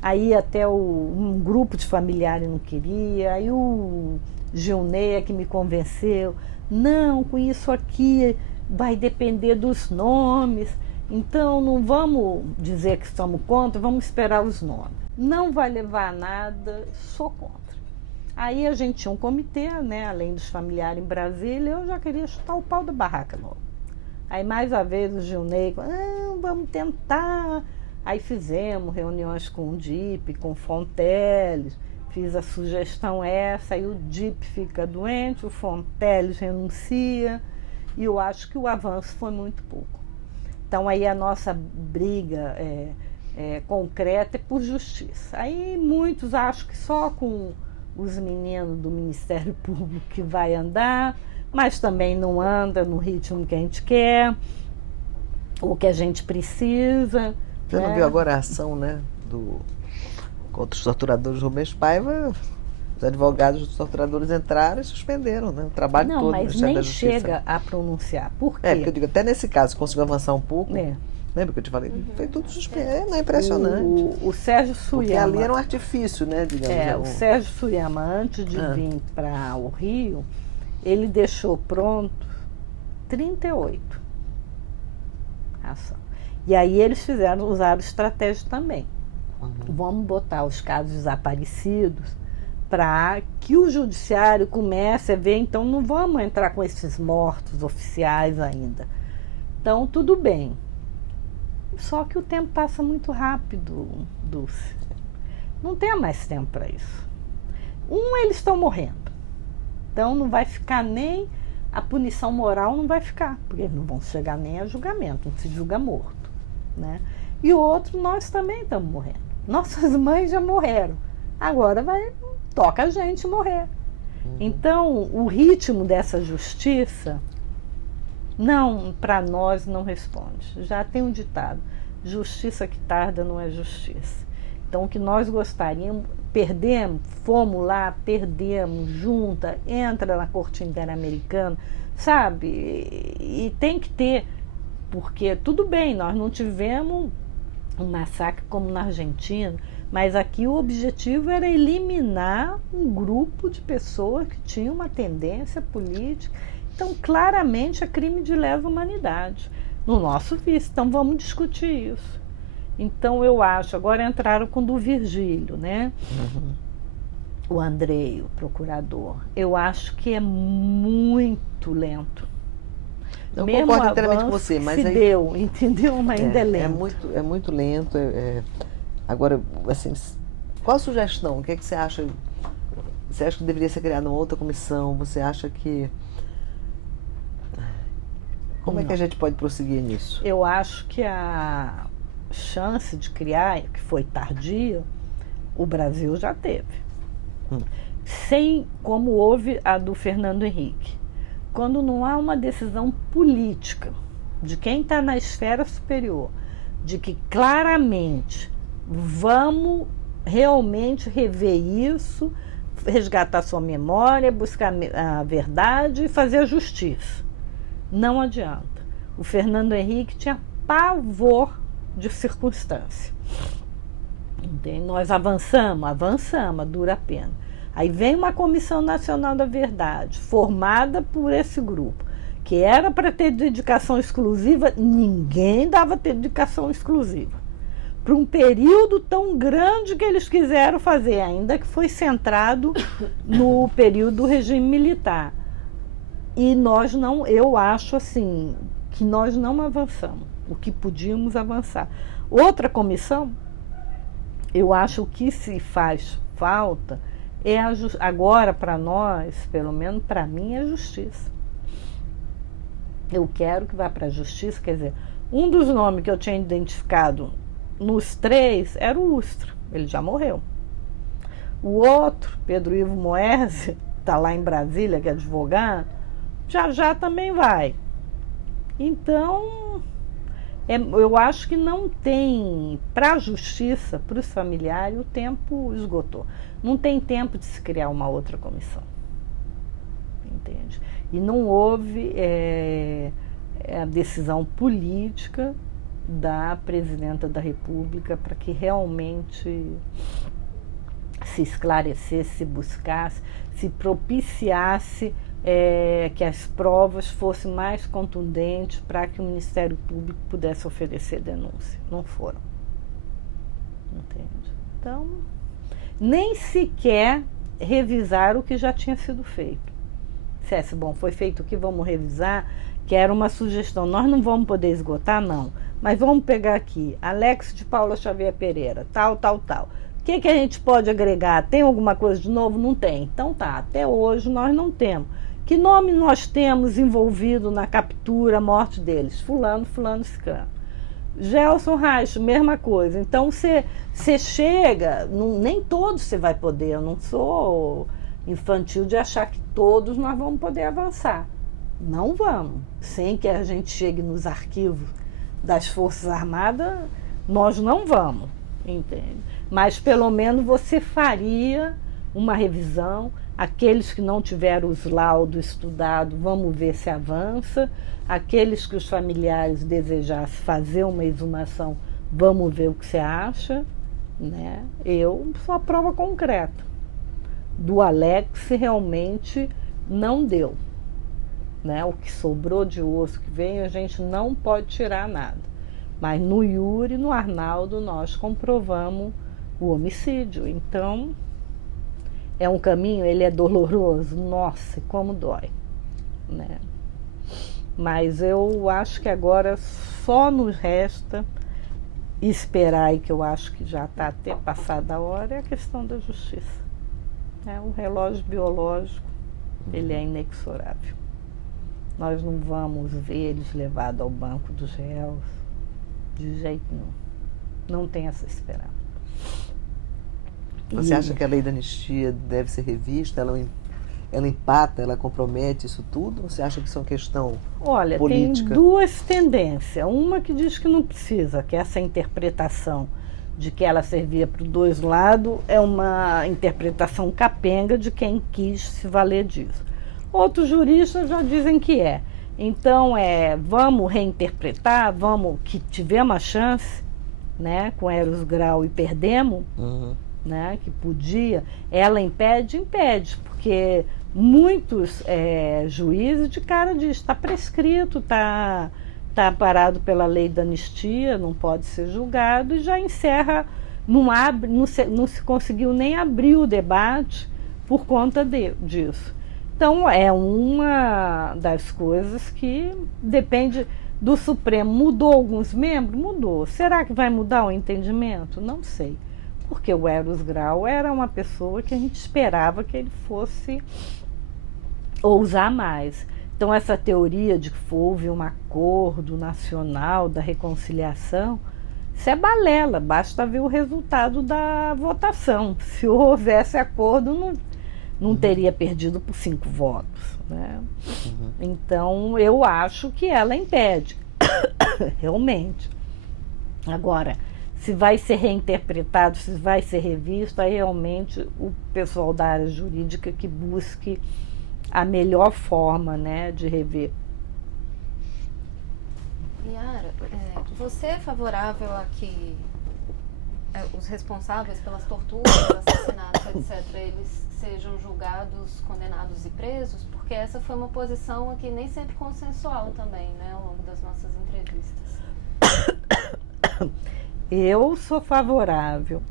aí até um grupo de familiares não queria, aí o Gilneia que me convenceu, não, com isso aqui vai depender dos nomes, então não vamos dizer que estamos contra, vamos esperar os nomes. Não vai levar a nada, sou contra. Aí a gente tinha um comitê, né, além dos familiares em Brasília, eu já queria chutar o pau da barraca logo. Aí mais uma vez o Gilney, vamos tentar. Aí fizemos reuniões com o DIP, com o Fonteles, fiz a sugestão essa, aí o DIP fica doente, o Fonteles renuncia, e eu acho que o avanço foi muito pouco. Então aí a nossa briga concreta é por justiça. Aí muitos acham que só com os meninos do Ministério Público que vai andar, mas também não anda no ritmo que a gente quer, o que a gente precisa. Você não viu agora a ação, né, contra os torturadores Rubens Paiva? Os advogados dos torturadores entraram e suspenderam, né, o trabalho todo. Não, mas nem chega a pronunciar. Por quê? Porque eu digo, até nesse caso, conseguiu avançar um pouco. Lembra que eu te falei? Foi tudo suspenso. É impressionante. O Sérgio Suyama. Porque ali era um artifício, né? Digamos, o Sérgio Suyama, antes de vir para o Rio, ele deixou pronto 38 ação. E aí eles usaram estratégia também. Vamos botar os casos desaparecidos para que o judiciário comece a ver, então não vamos entrar com esses mortos oficiais ainda. Então, tudo bem. Só que o tempo passa muito rápido, Dulce. Não tem mais tempo para isso. Eles estão morrendo. Então não vai ficar nem a punição moral, não vai ficar, porque eles não vão chegar nem a julgamento, não se julga morto, né? E o outro, nós também estamos morrendo. Nossas mães já morreram. Agora toca a gente morrer. Então, o ritmo dessa justiça não, para nós não responde. Já tem um ditado, justiça que tarda não é justiça. Então o que nós gostaríamos, perdemos, fomos lá, perdemos, junta, entra na Corte Interamericana, sabe? E tem que ter, porque tudo bem, nós não tivemos um massacre como na Argentina, mas aqui o objetivo era eliminar um grupo de pessoas que tinham uma tendência política. Então, claramente, é crime de lesa humanidade, no nosso visto. Então, vamos discutir isso. Então, eu acho, agora entraram com o do Virgílio, né? O Andrei, o procurador. Eu acho que é muito lento. Eu mesmo concordo inteiramente com você, mas se aí, deu, entendeu? Mas ainda é lento. É muito lento. Agora, assim, qual a sugestão? O que é que você acha? Você acha que deveria ser criada uma outra comissão? Você acha que... Como é que a gente pode prosseguir nisso? Eu acho que a chance de criar, que foi tardia, o Brasil já teve. Sem, como houve a do Fernando Henrique. Quando não há uma decisão política de quem está na esfera superior, de que claramente vamos realmente rever isso, resgatar sua memória, buscar a verdade e fazer a justiça. Não adianta. O Fernando Henrique tinha pavor de circunstância. Entende? Nós avançamos, dura a pena. Aí vem uma Comissão Nacional da Verdade, formada por esse grupo, que era para ter dedicação exclusiva, ninguém dava dedicação exclusiva. Para um período tão grande que eles quiseram fazer, ainda que foi centrado no período do regime militar. E nós não, eu acho assim, que nós não avançamos o que podíamos avançar. Outra comissão, eu acho que o que se faz falta é agora para nós, pelo menos para mim, é a justiça. Eu quero que vá para a justiça, quer dizer, um dos nomes que eu tinha identificado nos 3 era o Ustra, ele já morreu. O outro, Pedro Ivo Moese, está lá em Brasília, que é advogado, já também vai. Então, eu acho que não tem, para a justiça, para os familiares, o tempo esgotou. Não tem tempo de se criar uma outra comissão. Entende? E não houve a decisão política da presidenta da República para que realmente se esclarecesse, se buscasse, se propiciasse que as provas fossem mais contundentes para que o Ministério Público pudesse oferecer denúncia. Não foram. Entende? Então, nem sequer revisar o que já tinha sido feito. Dissesse, bom, foi feito o que vamos revisar, que era uma sugestão. Nós não vamos poder esgotar, não, mas vamos pegar aqui, Alex de Paula Xavier Pereira, tal. O que a gente pode agregar? Tem alguma coisa de novo? Não tem. Então tá, até hoje nós não temos. Que nome nós temos envolvido na captura, morte deles? Fulano, ciclano. Gelson Reich, mesma coisa. Então você chega, nem todos você vai poder, eu não sou infantil de achar que todos nós vamos poder avançar. Não vamos. Sem que a gente chegue nos arquivos das Forças Armadas, nós não vamos, entende? Mas pelo menos você faria uma revisão. Aqueles que não tiveram os laudos estudados, vamos ver se avança. Aqueles que os familiares desejassem fazer uma exumação, vamos ver o que você acha. Né? Eu sou a prova concreta. Do Alex realmente não deu. Né? O que sobrou de osso que veio, a gente não pode tirar nada. Mas no Yuri, no Arnaldo, nós comprovamos o homicídio. Então, é um caminho, ele é doloroso. Nossa, como dói. Né? Mas eu acho que agora só nos resta esperar, e que eu acho que já está até passada a hora, é a questão da justiça. O relógio biológico, ele é inexorável. Nós não vamos ver eles levados ao banco dos réus, de jeito nenhum. Não tem essa esperança. Você acha que a lei da anistia deve ser revista? Ela empata, ela compromete isso tudo? Você acha que isso é uma questão política? Olha, tem duas tendências. Uma que diz que não precisa, que essa interpretação de que ela servia para os dois lados é uma interpretação capenga de quem quis se valer disso. Outros juristas já dizem que é. Então, vamos reinterpretar, vamos, que tivemos a chance, né, com Eros Grau e perdemos, né, que podia, ela impede, porque muitos juízes de cara diz, está prescrito, está parado pela lei da anistia, não pode ser julgado, e já encerra, não se conseguiu nem abrir o debate por conta disso. Então, é uma das coisas que depende do Supremo. Mudou alguns membros? Mudou. Será que vai mudar o entendimento? Não sei. Porque o Eros Grau era uma pessoa que a gente esperava que ele fosse ousar mais. Então, essa teoria de que houve um acordo nacional da reconciliação, isso é balela, basta ver o resultado da votação. Se houvesse acordo, não teria perdido por 5 votos. Né? Então, eu acho que ela impede, realmente. Agora, se vai ser reinterpretado, se vai ser revisto, aí realmente o pessoal da área jurídica que busque a melhor forma, né, de rever. Yara, você é favorável a que os responsáveis pelas torturas, assassinatos, etc., eles sejam julgados, condenados e presos? Porque essa foi uma posição aqui nem sempre consensual também, né, ao longo das nossas entrevistas. Eu sou favorável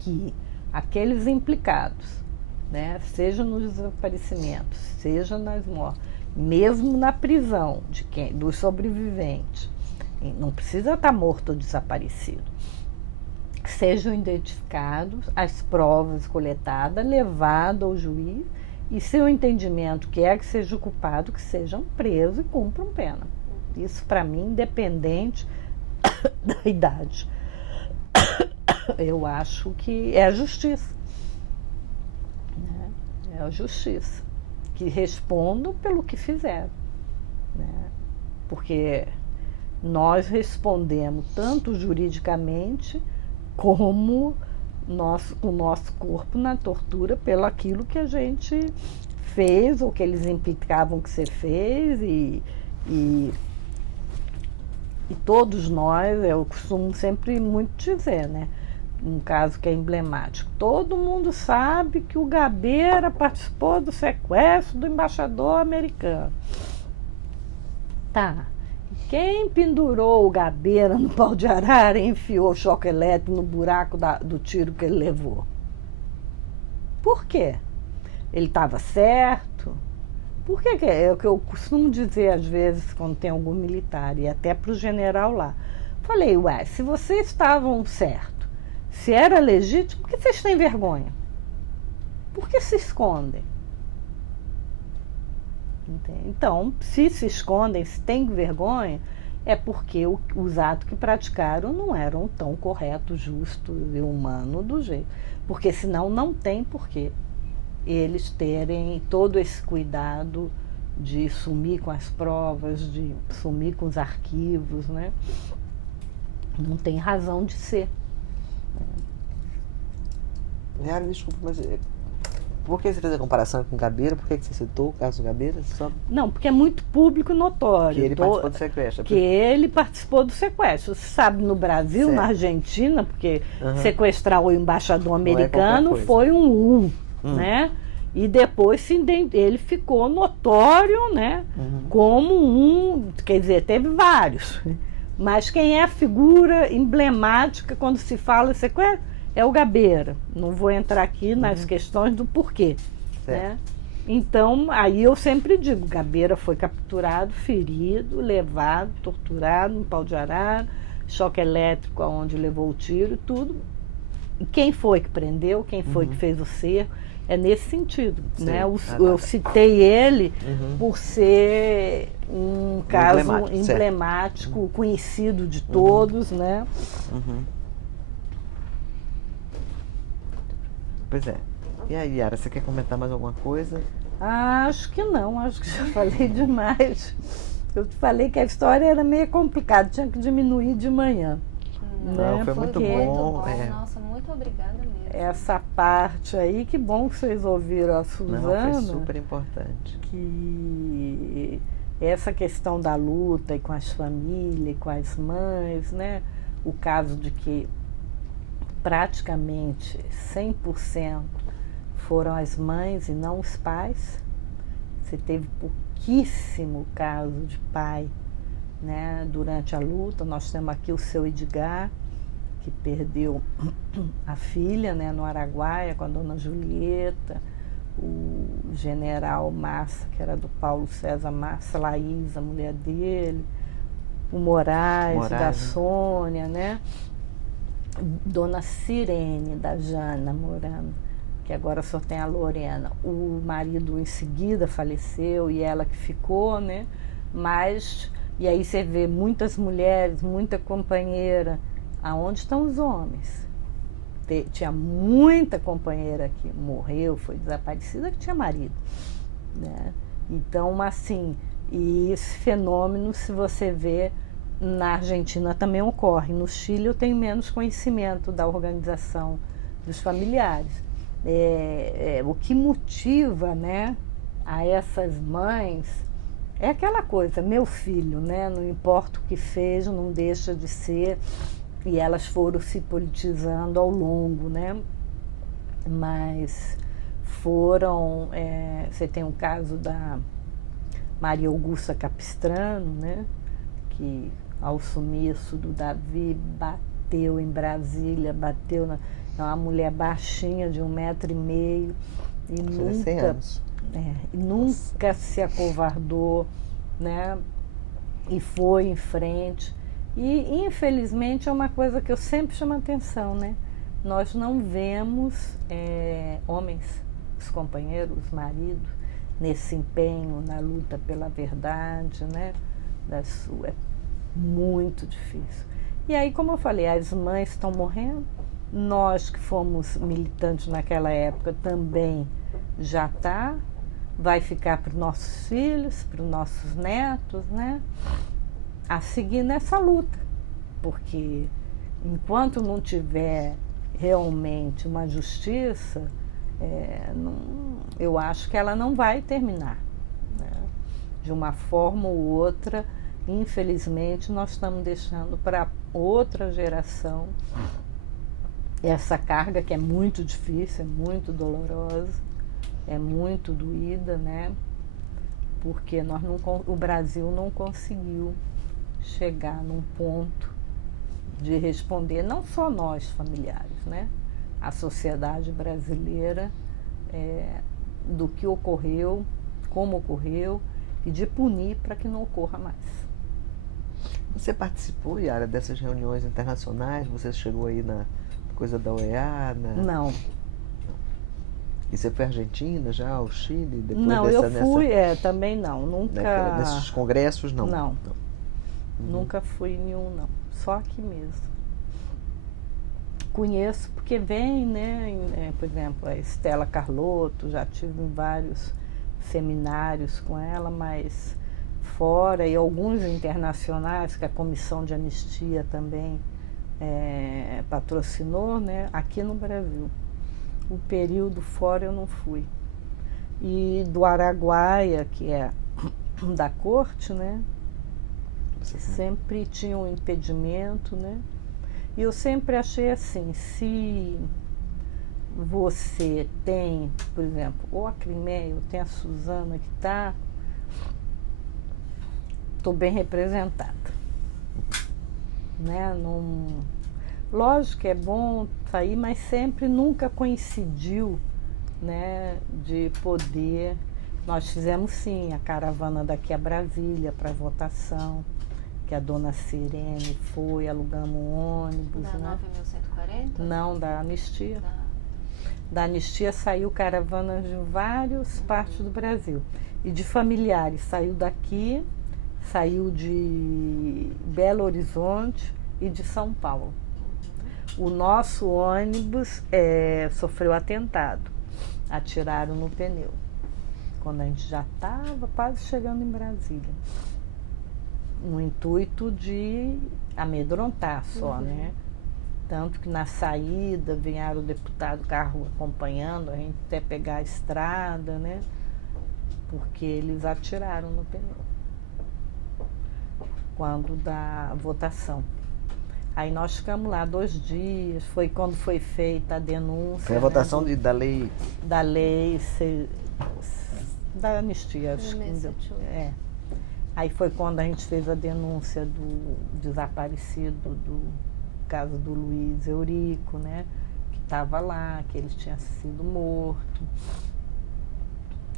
que aqueles implicados, né, seja nos desaparecimentos, seja nas mortes, mesmo na prisão dos sobreviventes, não precisa estar morto ou desaparecido, sejam identificados, as provas coletadas, levadas ao juiz, e seu entendimento que seja o culpado, que sejam presos e cumpram pena. Isso, para mim, independente da idade. Eu acho que é a justiça. Né? É a justiça. Que respondam pelo que fizeram. Né? Porque nós respondemos tanto juridicamente como o nosso corpo na tortura pelo aquilo que a gente fez ou que eles implicavam que você fez e E todos nós, eu costumo sempre muito dizer, né? Um caso que é emblemático. Todo mundo sabe que o Gabeira participou do sequestro do embaixador americano. Tá. Quem pendurou o Gabeira no pau de arara e enfiou o choque elétrico no buraco do tiro que ele levou? Por quê? Ele estava certo? Por que é o que eu costumo dizer às vezes quando tem algum militar, e até para o general lá. Falei, ué, se vocês estavam certos, se era legítimo, por que vocês têm vergonha? Por que se escondem? Então, se escondem, se têm vergonha, é porque os atos que praticaram não eram tão corretos, justos e humanos do jeito. Porque senão não tem porquê eles terem todo esse cuidado de sumir com as provas, de sumir com os arquivos, né? Não tem razão de ser. Yara, desculpa, mas por que você fez a comparação com o Gabeira? Por que você citou o caso do Gabeira? Não, porque é muito público e notório. Que ele participou do sequestro. Que ele participou do sequestro. Você sabe, no Brasil, certo, na Argentina, porque sequestrar o embaixador americano foi né? E depois ele ficou notório, né? Como quer dizer, teve vários. Mas quem é a figura emblemática quando se fala sequestro é o Gabeira. Não vou entrar aqui nas questões do porquê. Né? Então, aí eu sempre digo, Gabeira foi capturado, ferido, levado, torturado no pau de arara, choque elétrico aonde levou o tiro, tudo. E quem foi que prendeu, quem foi que fez o cerco, é nesse sentido. Né? Eu citei ele por ser um caso emblemático, conhecido de todos, né? Pois é. E aí, Yara, você quer comentar mais alguma coisa? Acho que não, acho que já falei demais. Eu te falei que a história era meio complicada, tinha que diminuir de manhã. Não, foi muito bom. Nossa, muito obrigada mesmo. Essa parte aí, que bom que vocês ouviram a Suzana. Não, foi super importante. Que essa questão da luta e com as famílias, com as mães, né? O caso de que praticamente 100% foram as mães e não os pais. Você teve pouquíssimo caso de pai, né, durante a luta. Nós temos aqui o seu Edgar, que perdeu a filha, né, no Araguaia com a dona Julieta, o general Massa, que era do Paulo César Massa, Laís, a mulher dele, o Moraes da Sônia, né? Dona Cirene, da Jana Morano, que agora só tem a Lorena. O marido em seguida faleceu e ela que ficou, né? Mas, e aí você vê muitas mulheres, muita companheira. Aonde estão os homens? Tinha muita companheira que morreu, foi desaparecida, que tinha marido, né? Então, assim, e esse fenômeno, se você vê, na Argentina também ocorre. No Chile eu tenho menos conhecimento da organização dos familiares. O que motiva, né, a essas mães é aquela coisa, meu filho, né, não importa o que fez, não deixa de ser, e elas foram se politizando ao longo, né, mas foram, você tem o caso da Maria Augusta Capistrano, né, que ao sumiço do Davi bateu em Brasília, bateu uma mulher baixinha de 1,5 m e nunca se acovardou, né? E foi em frente. E infelizmente é uma coisa que eu sempre chamo a atenção, né? Nós não vemos homens, os companheiros, os maridos, nesse empenho na luta pela verdade, né? É muito difícil. E aí, como eu falei, as mães estão morrendo, nós que fomos militantes naquela época também já vai ficar para os nossos filhos, para os nossos netos, né? A seguir nessa luta, porque enquanto não tiver realmente uma justiça, eu acho que ela não vai terminar, né? De uma forma ou outra, Infelizmente, nós estamos deixando para outra geração essa carga que é muito difícil, é muito dolorosa, é muito doída, né? Porque o Brasil não conseguiu chegar num ponto de responder, não só nós familiares, né? A sociedade brasileira, do que ocorreu, como ocorreu, e de punir para que não ocorra mais. Você participou, Yara, dessas reuniões internacionais? Você chegou aí na coisa da OEA? Não. E você foi à Argentina já, ao Chile? Depois não, eu fui, também não, nunca... Nesses congressos, não? Não. Nunca fui em nenhum, não. Só aqui mesmo. Conheço porque vem, né? Por exemplo, a Estela Carlotto, já tive em vários seminários com ela, mas fora, e alguns internacionais que a Comissão de Anistia também patrocinou, né? Aqui no Brasil. O período fora eu não fui. E do Araguaia, que é da corte, né? Sempre tinha um impedimento, né? E eu sempre achei assim, se você tem, por exemplo, ou a Crimeia, ou tem a Suzana que está, estou bem representada. Né? Lógico que é bom sair, mas sempre nunca coincidiu, né, de poder. Nós fizemos sim a caravana daqui a Brasília para votação, que a dona Sirene foi, alugamos um ônibus. Da né? 9.140? Não, da Anistia. Da Anistia saiu caravanas de várias partes do Brasil. E de familiares, saiu daqui, saiu de Belo Horizonte e de São Paulo. O nosso ônibus sofreu atentado. Atiraram no pneu. Quando a gente já estava quase chegando em Brasília. No intuito de amedrontar só, né? Tanto que na saída vieram o deputado, carro acompanhando, a gente até pegar a estrada, né? Porque eles atiraram no pneu. Quando da votação. Aí nós ficamos lá 2 dias, foi quando foi feita a denúncia. Foi a votação da lei... Da lei, da anistia, acho que. Aí foi quando a gente fez a denúncia do desaparecido do caso do Luiz Eurico, né? Que estava lá, que ele tinha sido morto.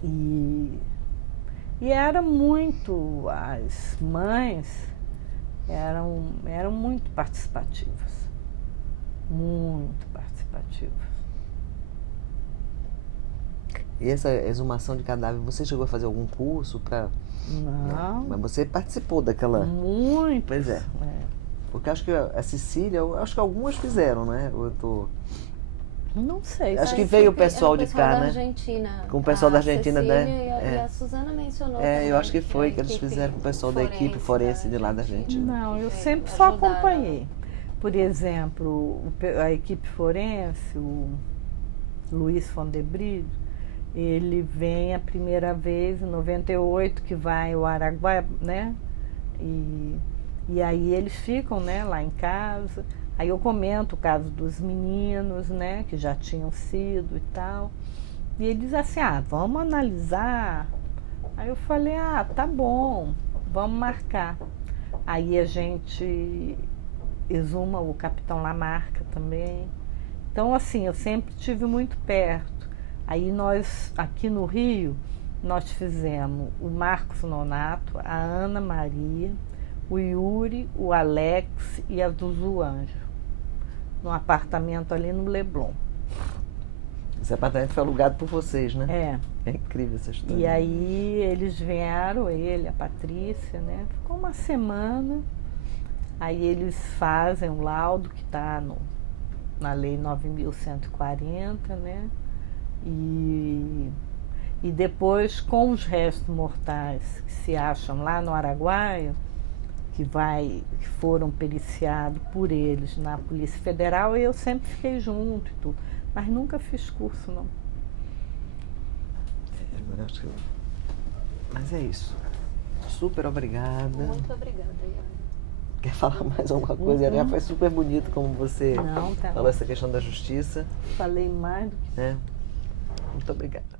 E era muito, as mães eram muito participativas. Muito participativas. E essa exumação de cadáver, você chegou a fazer algum curso para... Não. Mas você participou daquela... Muito. Pois é. Porque acho que a Cecília, acho que algumas fizeram, né? Não sei. Acho que veio o pessoal de cá, da né? Argentina. Com o pessoal da Argentina, né? E a Suzana mencionou. Eu acho que foi que eles fizeram com o pessoal da equipe forense de lá da Argentina. Não, eu sempre só acompanhei. Por exemplo, a equipe forense, o Luiz Fondebride, ele vem a primeira vez em 98, que vai ao Araguaia, né? E aí eles ficam, né, lá em casa. Aí eu comento o caso dos meninos, né, que já tinham sido e tal. E ele diz assim, vamos analisar. Aí eu falei, tá bom, vamos marcar. Aí a gente exuma o capitão Lamarca também. Então, assim, eu sempre estive muito perto. Aí nós, aqui no Rio, nós fizemos o Marcos Nonato, a Ana Maria, o Yuri, o Alex e a Duzu Anjo, num apartamento ali no Leblon. Esse apartamento foi alugado por vocês, né? É incrível essa história. E aí eles vieram, ele, a Patrícia, né? Ficou uma semana. Aí eles fazem um laudo que está na Lei 9.140, né? E depois, com os restos mortais que se acham lá no Araguaia, que foram periciados por eles na Polícia Federal, eu sempre fiquei junto e tudo. Mas nunca fiz curso, não. Mas é isso. super obrigada. Muito obrigada, Yara. Quer falar mais alguma coisa? Já foi super bonito como você Não, tá falou essa questão da justiça. Falei mais do que... Né? Muito obrigada.